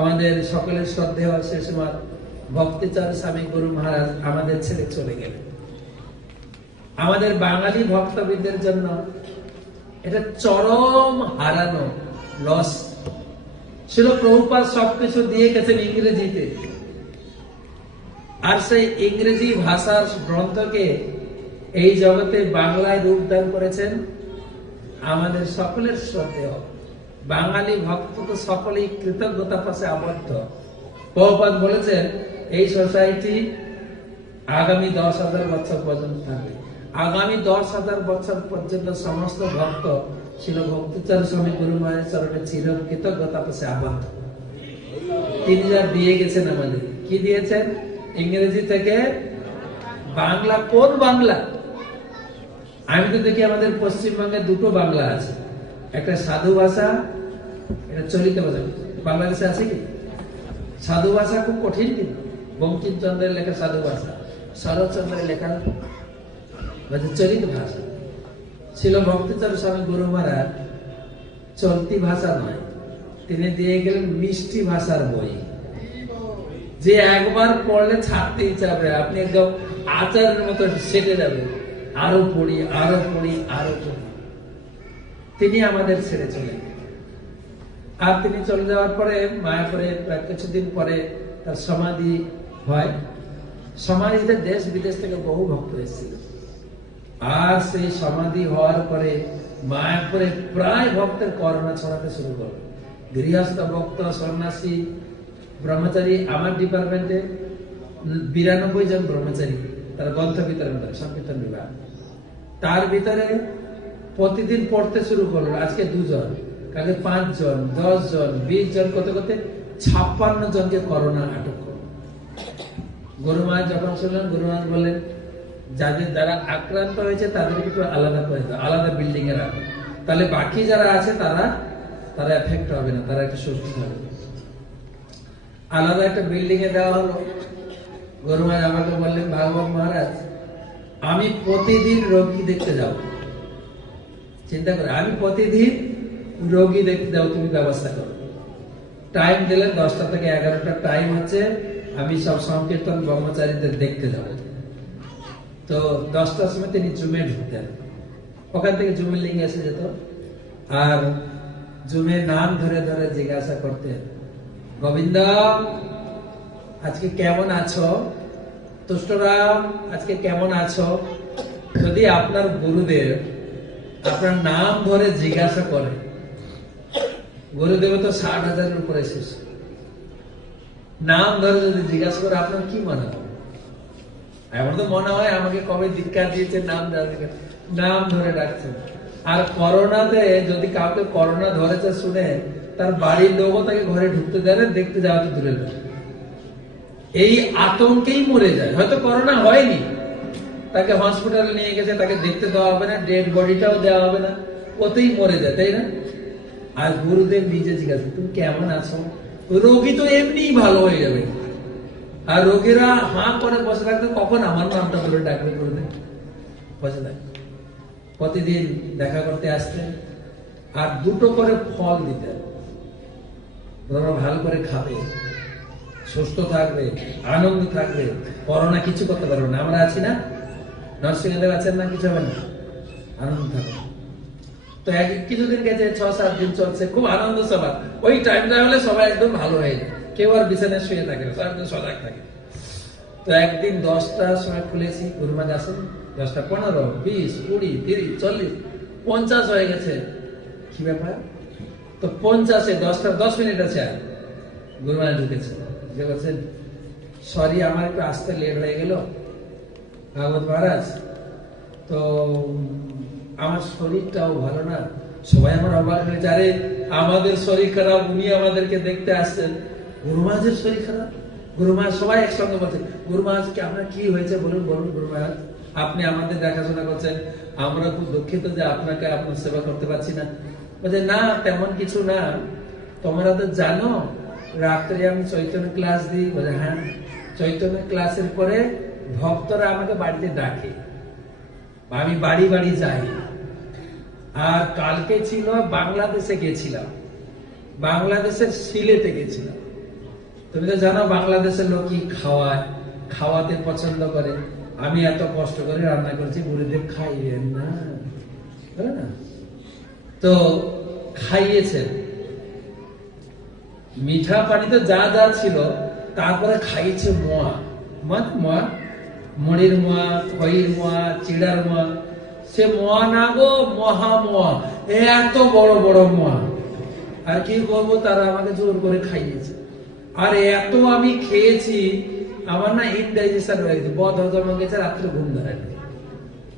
আমাদের সকলের শ্রদ্ধেয় শেষমার ভক্তিচার স্বামী গুরু মহারাজ আমাদের ছেড়ে চলে গেলেন। আমাদের বাঙালি ভক্তবৃন্দের জন্য এটা চরম হারানো, লস ছিল। প্রভুপাদ সবকিছু দিয়ে গেছেন ইংরেজিতে, আর সেই ইংরেজি ভাষার গ্রন্থকে এই জগতে বাংলায় রূপদান করেছেন আমাদের সকলের শ্রদ্ধেয় বাঙালি ভক্ত। তো সকলেই কৃতজ্ঞতা পাশে আবদ্ধ। প্রভুপাদ বলেছেন এই সোসাইটি আগামী 10,000 বছর পর্যন্ত থাকবে। আগামী 10,000 বছর পর্যন্ত সমস্ত ভক্ত ছিল ভক্তিচার স্বামী গুরু মহারাজ চরণে চির কৃতজ্ঞতা পাশে আবদ্ধ। তিনি যা দিয়ে গেছেন আমাদের, কি দিয়েছেন? ইংরেজি থেকে বাংলা। কোন বাংলা? আমি তো দেখি আমাদের পশ্চিমবঙ্গে দুটো বাংলা আছে, একটা সাধু ভাষা, এটা চলিত ভাষা। বাংলাদেশে আছে কি? সাধু ভাষা খুব কঠিন, কিন্তু বঙ্কিমচন্দ্রের লেখা সাধু ভাষা, শরৎচন্দ্রের লেখা চলিত ভাষা ছিল। ভক্তিচার স্বামী গুরু মহারাজ চলতি ভাষা নয়, তিনি দিয়ে গেলেন মিষ্টি ভাষার বই, যে একবার পড়লে ছাড়তেই চাবে, আপনি একদম আচারের মতো সেটে যাবে, আরো পড়ি, আরো পড়ি, আরো পড়ি। তিনি আমাদের ছেড়ে চলে গেলেন। আর তিনি চলে যাওয়ার পরে মায়াপুরে কিছুদিন পরে তার সমাধি হয়। সমাধিতে দেশ বিদেশ থেকে বহু ভক্ত এসেছিল। আর সেই সমাধি হওয়ার পরে মায়াপুরে প্রায় ভক্তের করোনা ছড়াতে শুরু করলো। গৃহস্থ ভক্ত, সন্ন্যাসী, ব্রহ্মচারী। আমার ডিপার্টমেন্টে 92 জন ব্রহ্মচারী, তারা গ্রন্থ বিতরণ করে, সংকীর্তন বিভাগ। তার ভিতরে প্রতিদিন পড়তে শুরু করলো। আজকে 2 জন, কালকে 5 জন, 10 জন, 20 জন, করতে করতে 56 জনকে করোনা আটক করলো। গুরু মহারাজ যখন শুনলেন, গুরু মহারাজ বললেন যারা আক্রান্ত হয়েছে তাদেরকে একটু আলাদা করে দাও, আলাদা বিল্ডিং এ রাখো, তাহলে বাকি যারা আছে তারা এফেক্ট হবে না, তারা একটু সুস্থ হবে। আলাদা একটা বিল্ডিং এ দেওয়া হলো। গুরু মহারাজ আমাকে বললেন, ভাগবত মহারাজ আমি প্রতিদিন রোগী দেখতে যাব। চিন্তা করে, আমি প্রতিদিন রোগী দেখতে যাও, তুমি ব্যবস্থা করো। টাইম দিলেন 10টা থেকে 11টা টাইম হচ্ছে, আমি সব সংকীর্তন ব্রহ্মচারীদের দেখতে যাব। তো 10টার সময় তিনি জুমে ঢুকতেন, ওখান থেকে জুমের লিঙ্গ এসে যেত, আর জুমে নাম ধরে ধরে জিজ্ঞাসা করতেন, গোবিন্দ আজকে কেমন আছো? তুষ্টরাম আজকে কেমন আছো? যদি আপনার গুরুদেব আপনার নাম ধরে জিজ্ঞাসা করে, গুরুদেব তো 60,000-এর উপরে শেষ, নাম ধরে যদি জিজ্ঞাসা করে আপনার কি মনে হয়? এমন তো মনে হয় আমাকে কবে দীক্ষা দিয়েছে, নাম ধরে ডাকছেন। আর করোনাতে যদি কাউকে করোনা ধরেছে শুনে তার বাড়ির লোকও তাকে ঘরে ঢুকতে দেয় না, দেখতে যাওয়া তো দূরের কথা। এই আতঙ্কেই মরে যায়। হয়তো করোনা হয়নি, তাকে হসপিটালে নিয়ে গেছে, তাকে দেখতে দেওয়া হবে না, ডেড বডিটাও দেওয়া হবে না, ওতেই মরে যায়, তাই না? আর গুরুদেব নিজে জিজ্ঞাসা, তুমি কেমন আছো? রোগী তো এমনিই ভালো হয়ে যাবে, আর রোগীরা হাঁ করে বসে থাকতে কখন আমার নামটা ধরে ডাকবে গুরুদেব? বসে থাকে। প্রতিদিন দেখা করতে আসতেন, আর 2টো করে ফল দিতেন, ভালো করে খাবে, সুস্থ থাকবে, আনন্দ থাকবে, করোনা কিছু করতে পারবে না। আমরা আছি না, নরসিংহদেব আছেন না, কিছু হবে না, আনন্দ থাকবে। তো কিছুদিন গেছে, 6-7 দিন চলছে, খুব আনন্দ সবার। ওই টাইমটা হলে সবাই একদম ভালো হয়ে যায়, কেউ আর বিছানায় শুয়ে থাকে না, সবাই একদম সজাগ থাকে। তো একদিন 10টার সময় খুলেছি, গুরু মহারাজ আসেন, 10টা 15, 20, 20, 30, 40, 50 হয়ে গেছে। কি ব্যাপার? তো 50-এ 10টা 10 মিনিট আছে, আর গুরু মহারাজ ঢুকেছে, যে বলছেন, সরি আমার একটু আসতে লেট হয়ে গেল ভাগবত মহারাজ, তো আমার শরীরটাও ভালো না। সবাই আমার অবাক হয়ে যায়, আরে আমাদের শরীর খারাপ, উনি আমাদেরকে দেখতে আসছেন, গুরু মহারাজের শরীর খারাপ। গুরু মহারাজ সবাই একসঙ্গে বলছে, গুরু মহারাজ কি আপনার কি হয়েছে বলুন বলুন গুরু মহারাজ, আপনি আমাদের দেখাশোনা করছেন, আমরা খুব দুঃখিত যে আপনাকে আপনার সেবা করতে পারছি না। বলছে না তেমন কিছু না, তোমরা তো জানো রাত্রে আমি চৈতন্য ক্লাস দিই। বলে হ্যাঁ, চৈতন্য ক্লাসের পরে ভক্তরা আমাকে বাড়িতে ডাকে, আমি বাড়ি বাড়ি যাই। আর কালকে ছিল বাংলাদেশে গেছিলাম, বাংলাদেশের সিলেটে গেছিলাম। তুমি তো জানো বাংলাদেশের লোক কি খাওয়ায়, খাওয়াতে পছন্দ করে। আমি এত কষ্ট করে রান্না করছি, গুরুদেব খাইয়েন না, বলে না? তো খাইয়েছেন, মিঠা পানি তো যা যা ছিল, তারপরে খাইয়েছে মোয়া, মোয়া, মুড়ির মোয়া, খইর মোয়া, চিড়ার মোয়া। সে মোয়া না গো, মহা মোয়া, এত বড় বড় মোয়া। আর কি করবো, তারা আমাকে জোর করে খাইয়েছে। আর এত আমি খেয়েছি, আমার না ইনডাইজেশন হয়ে গেছে, বদ হজম হয়ে গেছে, রাত্রে ঘুম ধরেনি।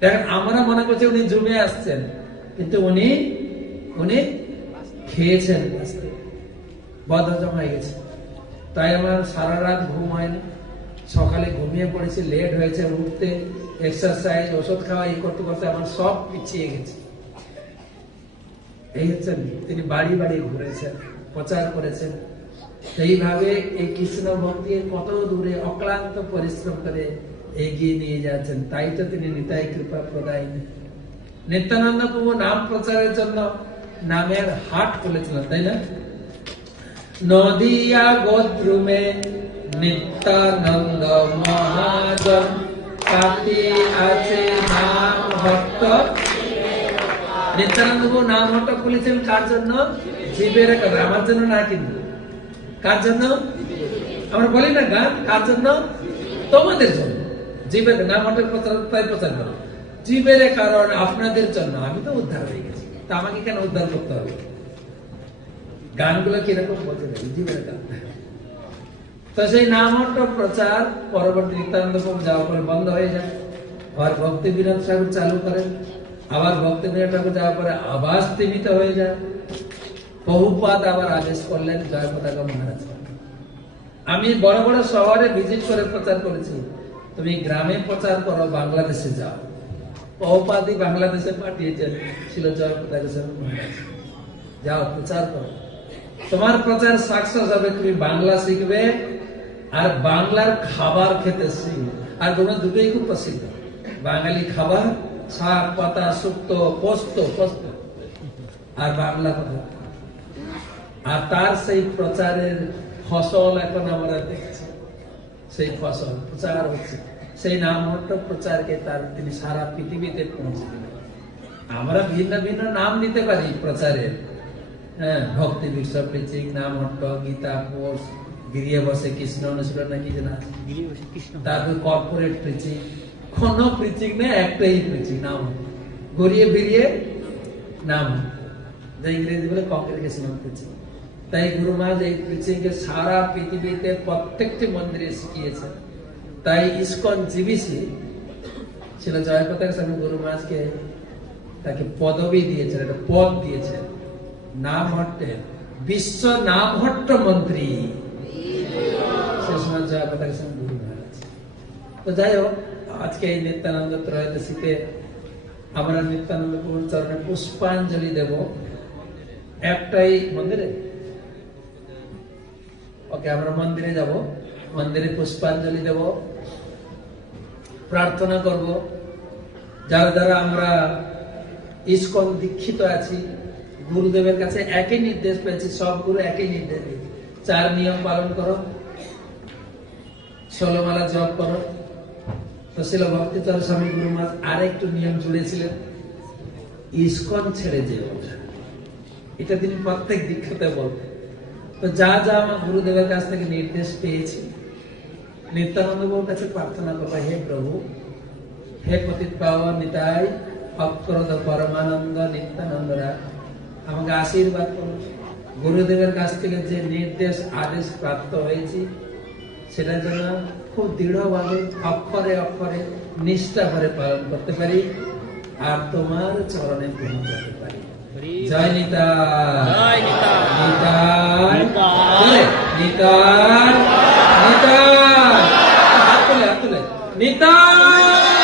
দেখেন আমরা মনে করছি উনি জমে আসছেন, কিন্তু উনি খেয়েছেন, বদ হজম হয়ে গেছে। তাই আমার সারা রাত ঘুম হয়নি, সকালে ঘুমিয়ে পড়েছি, লেট হয়েছে উঠতে, এক্সারসাইজ ওষুধ খাওয়া এই করতে করতে আমার সব পিছিয়ে গেছে। এই হচ্ছেন তিনি বাড়ি বাড়ি ঘুরেছেন, প্রচার করেছেন। এইভাবে এই কৃষ্ণ ভক্তি কত দূরে অক্লান্ত পরিশ্রম করে এগিয়ে নিয়ে যাচ্ছেন। তাই তো তিনি নিতাই কৃপা প্রদায়। নিত্যানন্দ প্রভু নাম প্রচারের জন্য নামের হাট খুলেছিলেন, তাই না? নদিয়া গোদ্রুমে নিত্যানন্দ মহাজন, কাতি আছে নাম ভক্ত। নিত্যানন্দ প্রভু নাম হট্ট খুলেছেন কার জন্য? জীবের কারণে, আমার জন্য না। কিন্তু কার জন্য? আমরা বলি না গান, কার জন্য? তোমাদের জন্য। জীবের নাম হট্ট প্রচার করো, জীবের কারণ আপনাদের জন্য। আমি তো উদ্ধার হয়ে গেছি, তা আমাকে কেন উদ্ধার করতে হবে? গানগুলো কিরকম বলতে পারি, জীবের কারণ। তো সেই নাম হট্ট প্রচার পরবর্তী নিত্যানন্দ প্রভু যাওয়ার পরে বন্ধ হয়ে যায়। আবার ভক্তি বিনোদ ঠাকুর চালু করেন, আবার ভক্তি বিনোদ ঠাকুর যাওয়ার পরে আবার স্তীমিত হয়ে যায়। প্রভুপাদ আবার আদেশ করলেন, জয় পতাকা মহারাজ, আমি বড় বড় শহরে ভিজিট করে প্রচার করেছি, তুমি গ্রামে প্রচার করো, বাংলাদেশে যাও। প্রভুপাদই বাংলাদেশে পাঠিয়েছেন, ছিল জয় পতাকা মহারাজ, যাও প্রচার করো, তোমার প্রচার সাকসেস হবে, তুমি বাংলা শিখবে আর বাংলার খাবার খেতে শিখবে। আর তোমার দুটোই খুব প্রসিদ্ধ, বাঙালি খাবার, শাক পাতা, শুক্তো, পোস্ত, আর বাংলা কথা। আর তার সেই প্রচারের ফসল এখন আমরা দেখছি, সেই ফসল প্রচার হচ্ছে, সেই নাম হট্ট প্রচারকে তার তিনি সারা পৃথিবীতে পৌঁছে দিলেন। আমরা ভিন্ন ভিন্ন নাম দিতে পারি প্রচারের, হ্যাঁ, ভক্তি বিশ্ব প্রিচিং, নাম হট্ট, গীতা কোর্স, গিরিয়ে বসে কৃষ্ণ অনুশীলন নাকি যেন, তারপর কর্পোরেট প্রিচিং। কোন প্রিচিং নেই, একটাই প্রিচিং, নাম গড়িয়ে বেরিয়ে নাম, যা ইংরেজি বলে কংগ্রেগেশনাল প্রিচিং। তাই গুরু মহারাজ এই প্রিচিং কে সারা পৃথিবীতে প্রত্যেকটি মন্দিরে শিখিয়েছেন। তাই ইসকন জিবিসি ছিল জয় পতাকা স্বামী গুরু মহারাজকে তাকে পদবী দিয়েছেন, একটা পদ দিয়েছেন, নাম হট্টের বিশ্ব নাম হট্ট মন্ত্রী, সে সময় জয় পতাকা স্বামী গুরু মহারাজ। তো যাই হোক, আজকে এই নিত্যানন্দ ত্রয়োদশীতে আমরা নিত্যানন্দ প্রভুর চরণে পুষ্পাঞ্জলি দেব। একটাই মন্দিরে, ওকে, আমরা মন্দিরে যাব, মন্দিরে পুষ্পাঞ্জলি দেব, প্রার্থনা করব। যারা যারা আমরা ইসকন দীক্ষিত আছি, গুরুদেবের কাছে একই নির্দেশ পেয়েছি, সব গুরু একই নির্দেশ দিয়েছে, 4 নিয়ম পালন করো, 16 মালা জপ করো। তো শিল ভক্তিচরণ স্বামী গুরু মহারাজ আরেকটু নিয়ম জুড়েছিলেন, ইসকন ছেড়ে যেও না। এটা তিনি প্রত্যেক দীক্ষাতে বলতেন। তো যা যা আমার গুরুদেবের কাছ থেকে নির্দেশ পেয়েছি, নিত্যানন্দ প্রভুর কাছে প্রার্থনা করবো, হে প্রভু, হে পতিত পাবন নিতাই অক্রোধ পরমানন্দ নিত্যানন্দরা, আমাকে আশীর্বাদ করুন। গুরুদেবের কাছ থেকে যে নির্দেশ আদেশ প্রাপ্ত হয়েছি, সেটা যেন খুব দৃঢ়ভাবে অক্ষরে অক্ষরে নিষ্ঠা করে পালন করতে পারি, আর তোমার চরণে গ্রহণ করতে পারি। জয় নিতাই, নিতাই, নিতাই। নিতাই নিতাই হাত তুলে নিতাই